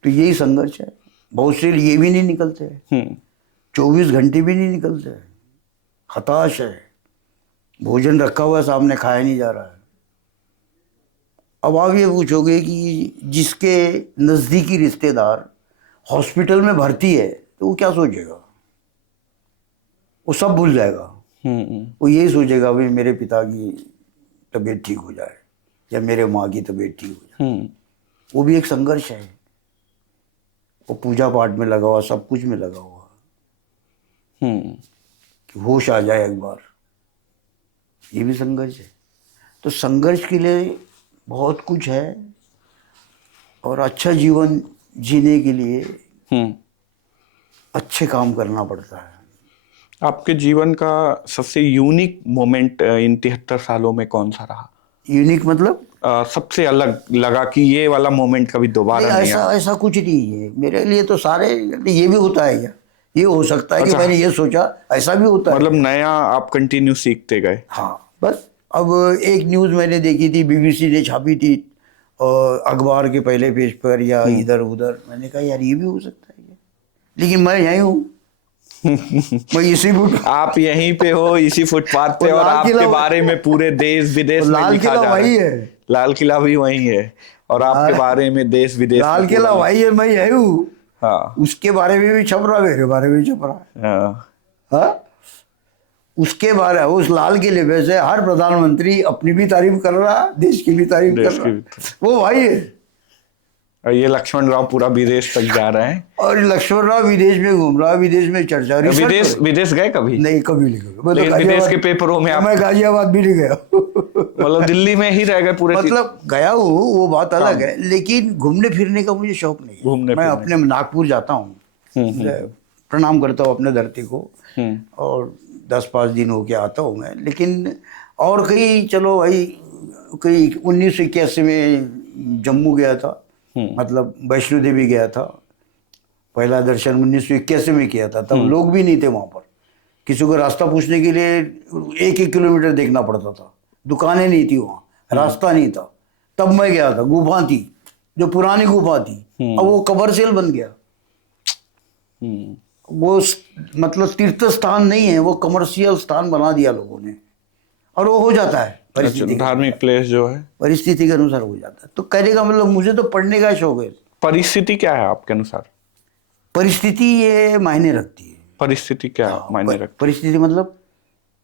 तो यही संघर्ष है। बहुत से ये भी नहीं निकलते, 24 घंटे भी नहीं निकलते, हताश है, भोजन रखा हुआ है सामने, खाया नहीं जा रहा है। अब आप ये पूछोगे कि जिसके नज़दीकी रिश्तेदार हॉस्पिटल में भर्ती है तो वो क्या सोचेगा? वो सब भूल जाएगा। वो यही सोचेगा भाई मेरे पिता की तबीयत ठीक हो जाए या मेरे माँ की तबीयत ठीक हो जाए। वो भी एक संघर्ष है। वो पूजा पाठ में लगा हुआ, सब कुछ में लगा हुआ, कि होश आ जाए एक बार, ये भी संघर्ष है। तो संघर्ष के लिए बहुत कुछ है, और अच्छा जीवन जीने के लिए अच्छे काम करना पड़ता है। आपके जीवन का सबसे यूनिक मोमेंट इन 73 सालों में कौन सा रहा? यूनिक मतलब सबसे अलग लगा कि ये वाला मोमेंट कभी दोबारा नहीं, नहीं आया। ऐसा कुछ नहीं है मेरे लिए तो सारे। ये भी होता है क्या? ये हो सकता है कि मैंने ये सोचा, ऐसा भी होता है। मतलब नया आप कंटिन्यू सीखते गए। हाँ, बस अब एक न्यूज़ मैंने देखी थी, बीबीसी ने छापी थी अखबार के पहले पेज पर या इधर उधर, मैंने कहा यार ये भी हो सकता है क्या? लेकिन मैं यहीं हूँ। मैं इसी फुट आप यहीं पे हो, इसी फुटपाथ पे, और आपके बारे में पूरे देश विदेश में लाल लिखा किला जा रहा वही है। है, लाल किला भी वहीं है, और आपके बारे में देश विदेश लाल में किला वही है, मैं यही हूँ। हाँ उसके बारे में भी छप रहा, मेरे बारे में भी छप रहा है। हाँ, उसके बारे, उस लाल किले में से हर प्रधानमंत्री अपनी भी तारीफ कर रहा, देश की भी तारीफ कर रहा। वो भाई है। और ये लक्ष्मण राव पूरा विदेश तक जा रहे हैं, और लक्ष्मण राव विदेश में घूम रहा, विदेश में चर्चा, विदेश गए कभी? नहीं, कभी नहीं गए। लेकिन विदेश के पेपरों में मैं गाजियाबाद भी नहीं गया। मतलब दिल्ली में ही रह गए पूरे? मतलब गया हूँ, वो बात अलग है, लेकिन घूमने फिरने का मुझे शौक नहीं है। मैं अपने नागपुर जाता हूँ, प्रणाम करता हूँ अपने धरती को, और 10-5 दिन होके आता हूँ मैं। लेकिन और कहीं चलो भाई, कहीं 1981 में जम्मू गया था, मतलब वैष्णो देवी गया था। पहला दर्शन 1981 में किया था, तब लोग भी नहीं थे वहाँ पर। किसी को रास्ता पूछने के लिए 1-1 किलोमीटर देखना पड़ता था, दुकानें नहीं थी वहाँ, रास्ता नहीं था। तब मैं गया था, गुफा थी, जो पुरानी गुफा थी, अब वो कमर्शियल बन गया। वो मतलब तीर्थ स्थान नहीं है, वो कमर्शियल स्थान बना दिया लोगों ने, और वो हो जाता है परिस्थिति, धार्मिक प्लेस जो है परिस्थिति के अनुसार हो जाता है। तो कहने का मतलब, मुझे तो पढ़ने का शौक है। परिस्थिति क्या है आपके अनुसार? परिस्थिति ये मायने रखती है। परिस्थिति क्या मायने रखती? परिस्थिति मतलब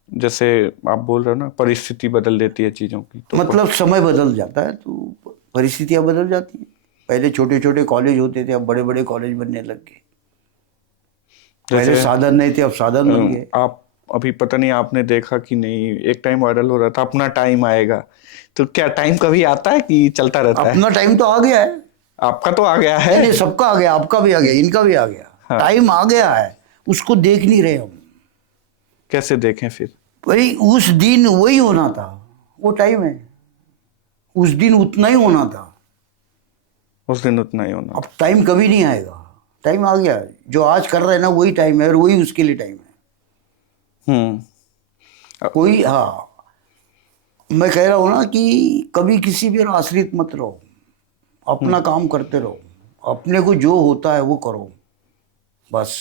जैसे आप बोल रहे हो ना, परिस्थिति बदल देती है चीजों की, तो मतलब समय बदल जाता है तो परिस्थितियां बदल जाती है। पहले छोटे छोटे कॉलेज होते थे, अब बड़े बड़े कॉलेज बनने लग गए। पहले साधन नहीं थे, अब साधन बन गए। आप अभी पता नहीं आपने देखा कि नहीं, एक टाइम वायरल हो रहा था, अपना टाइम आएगा। तो क्या टाइम कभी आता है कि चलता रहता है? अपना टाइम तो आ गया है। आपका तो आ गया है। नहीं, सबका आ गया, आपका भी आ गया, इनका भी आ गया। टाइम आ गया है, उसको देख नहीं रहे हम। कैसे देखें फिर? भाई उस दिन वही होना था, वो टाइम है, उस दिन उतना ही होना था, उस दिन उतना ही होना। अब टाइम कभी नहीं आएगा, टाइम आ गया है। जो आज कर रहे हैं ना, वही टाइम है, और वही उसके लिए टाइम है। कोई, हाँ, मैं कह रहा हूं ना कि कभी किसी पर आश्रित मत रहो, अपना काम करते रहो, अपने को जो होता है वो करो बस,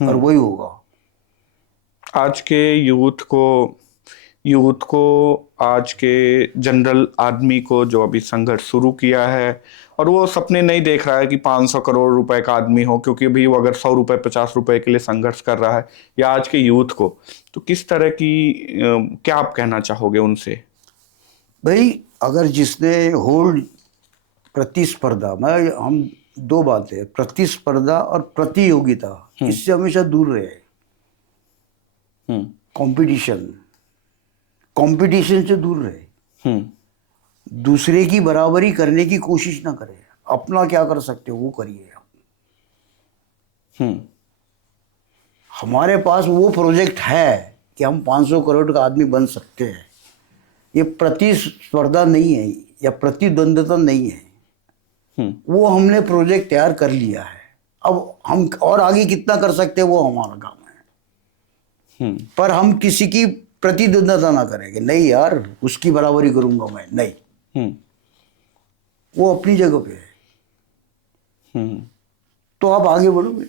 और वही होगा। आज के यूथ को आज के जनरल आदमी को जो अभी संघर्ष शुरू किया है, और वो सपने नहीं देख रहा है कि 500 करोड़ रुपए का आदमी हो, क्योंकि अभी वो अगर 100 रुपए 50 रुपए के लिए संघर्ष कर रहा है, या आज के यूथ को, तो किस तरह की क्या आप कहना चाहोगे उनसे? भाई अगर जिसने होल्ड प्रतिस्पर्धा, हम 2 बातें, प्रतिस्पर्धा और प्रतियोगिता, इससे हमेशा दूर रहे। कंपटीशन से दूर रहे, दूसरे की बराबरी करने की कोशिश ना करें, अपना क्या कर सकते हो वो करिए। हमारे पास वो प्रोजेक्ट है कि हम 500 करोड़ का आदमी बन सकते हैं। ये प्रतिस्पर्धा नहीं है या प्रतिद्वंद्विता नहीं है, वो हमने प्रोजेक्ट तैयार कर लिया है। अब हम और आगे कितना कर सकते हैं वो हमारा काम है, पर हम किसी की प्रतिद्वंद्विता ना करेंगे। नहीं यार, उसकी बराबरी करूंगा मैं, नहीं, वो अपनी जगह पे है, तो आप आगे बढ़ोगे।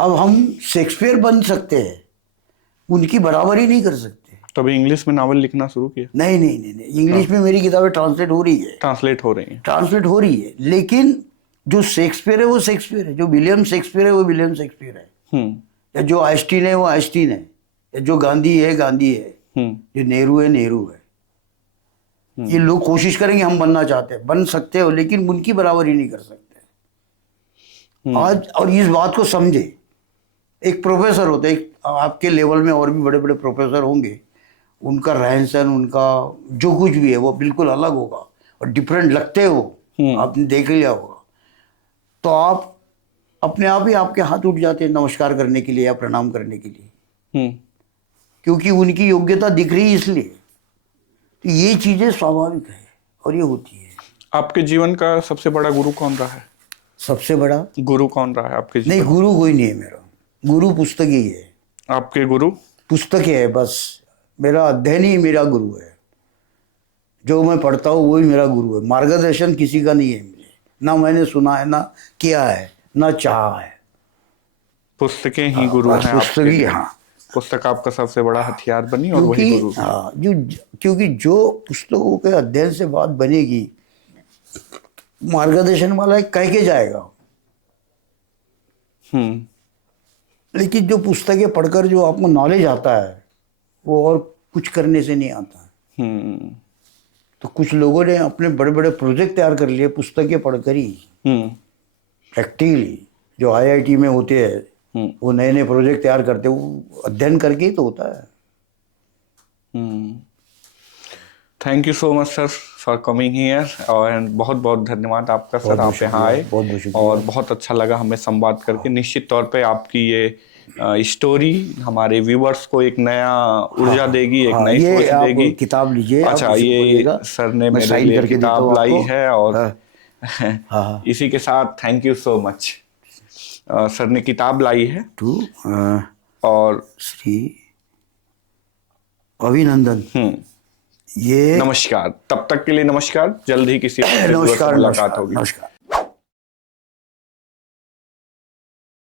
अब हम शेक्सपियर बन सकते हैं, उनकी बराबरी नहीं कर सकते। तो अभी इंग्लिश में नावल लिखना शुरू किया? नहीं, इंग्लिश में मेरी किताबें ट्रांसलेट हो रही है, लेकिन जो शेक्सपियर है वो शेक्सपियर है, जो विलियम शेक्सपियर है वो विलियम शेक्सपियर है, या जो आइंस्टीन है वो आइंस्टीन है, या जो गांधी है गांधी है, जो नेहरू है नेहरू है। ये लोग कोशिश करेंगे हम बनना चाहते हैं, बन सकते हो लेकिन उनकी बराबरी नहीं कर सकते आज। और इस बात को समझे, एक प्रोफेसर होते, एक आपके लेवल में और भी बड़े बड़े प्रोफेसर होंगे, उनका रहन सहन, उनका जो कुछ भी है वो बिल्कुल अलग होगा और डिफरेंट लगते हो, आपने देख लिया होगा। तो आप अपने आप ही आपके हाथ उठ जाते हैं नमस्कार करने के लिए या प्रणाम करने के लिए, क्योंकि उनकी योग्यता दिख रही है इसलिए। तो ये चीजें स्वाभाविक है और ये होती है। आपके जीवन का सबसे बड़ा गुरु कौन रहा है? सबसे बड़ा गुरु कौन रहा है आपके नहीं, जीवन? गुरु कोई नहीं है मेरा, गुरु पुस्तक ही है। आपके गुरु पुस्तक है बस, मेरा अध्ययन ही मेरा गुरु है। जो मैं पढ़ता हूँ वही मेरा गुरु है, मार्गदर्शन किसी का नहीं है मुझे, ना मैंने सुना है, ना किया है, ना चाहा है। पुस्तकें ही गुरु हैं पुस्तक आपके ही, लिए। हाँ। पुस्तक आपका सबसे बड़ा हथियार बनी और वही गुरु। हाँ, क्योंकि जो पुस्तकों के अध्ययन से बात बनेगी, मार्गदर्शन वाला कह के जाएगा, लेकिन जो पुस्तकें पढ़कर जो आपको नॉलेज आता है वो और कुछ करने से नहीं आता। तो कुछ लोगों ने अपने बड़े बड़े प्रोजेक्ट तैयार कर लिए पुस्तकें पढ़कर ही, प्रैक्टिकली। जो आईआईटी में होते हैं वो नए नए प्रोजेक्ट तैयार करते हैं, वो अध्ययन करके ही तो होता है। Thank you so much sir for coming here, और बहुत बहुत धन्यवाद आपका सर, आप यहाँ आए और बहुत अच्छा लगा हमें संवाद करके। निश्चित तौर पे आपकी ये स्टोरी हमारे व्यूअर्स को एक नया ऊर्जा देगी, एक नई सोच देगी। किताब लीजिए। अच्छा, ये सर ने मेरे लिए किताब लाई है, और इसी के साथ thank you so much. Sir ने किताब लाई है और श्री अभिनंदन। ये नमस्कार, तब तक के लिए नमस्कार, जल्द ही किसी मुलाकात होगी। नमस्कार।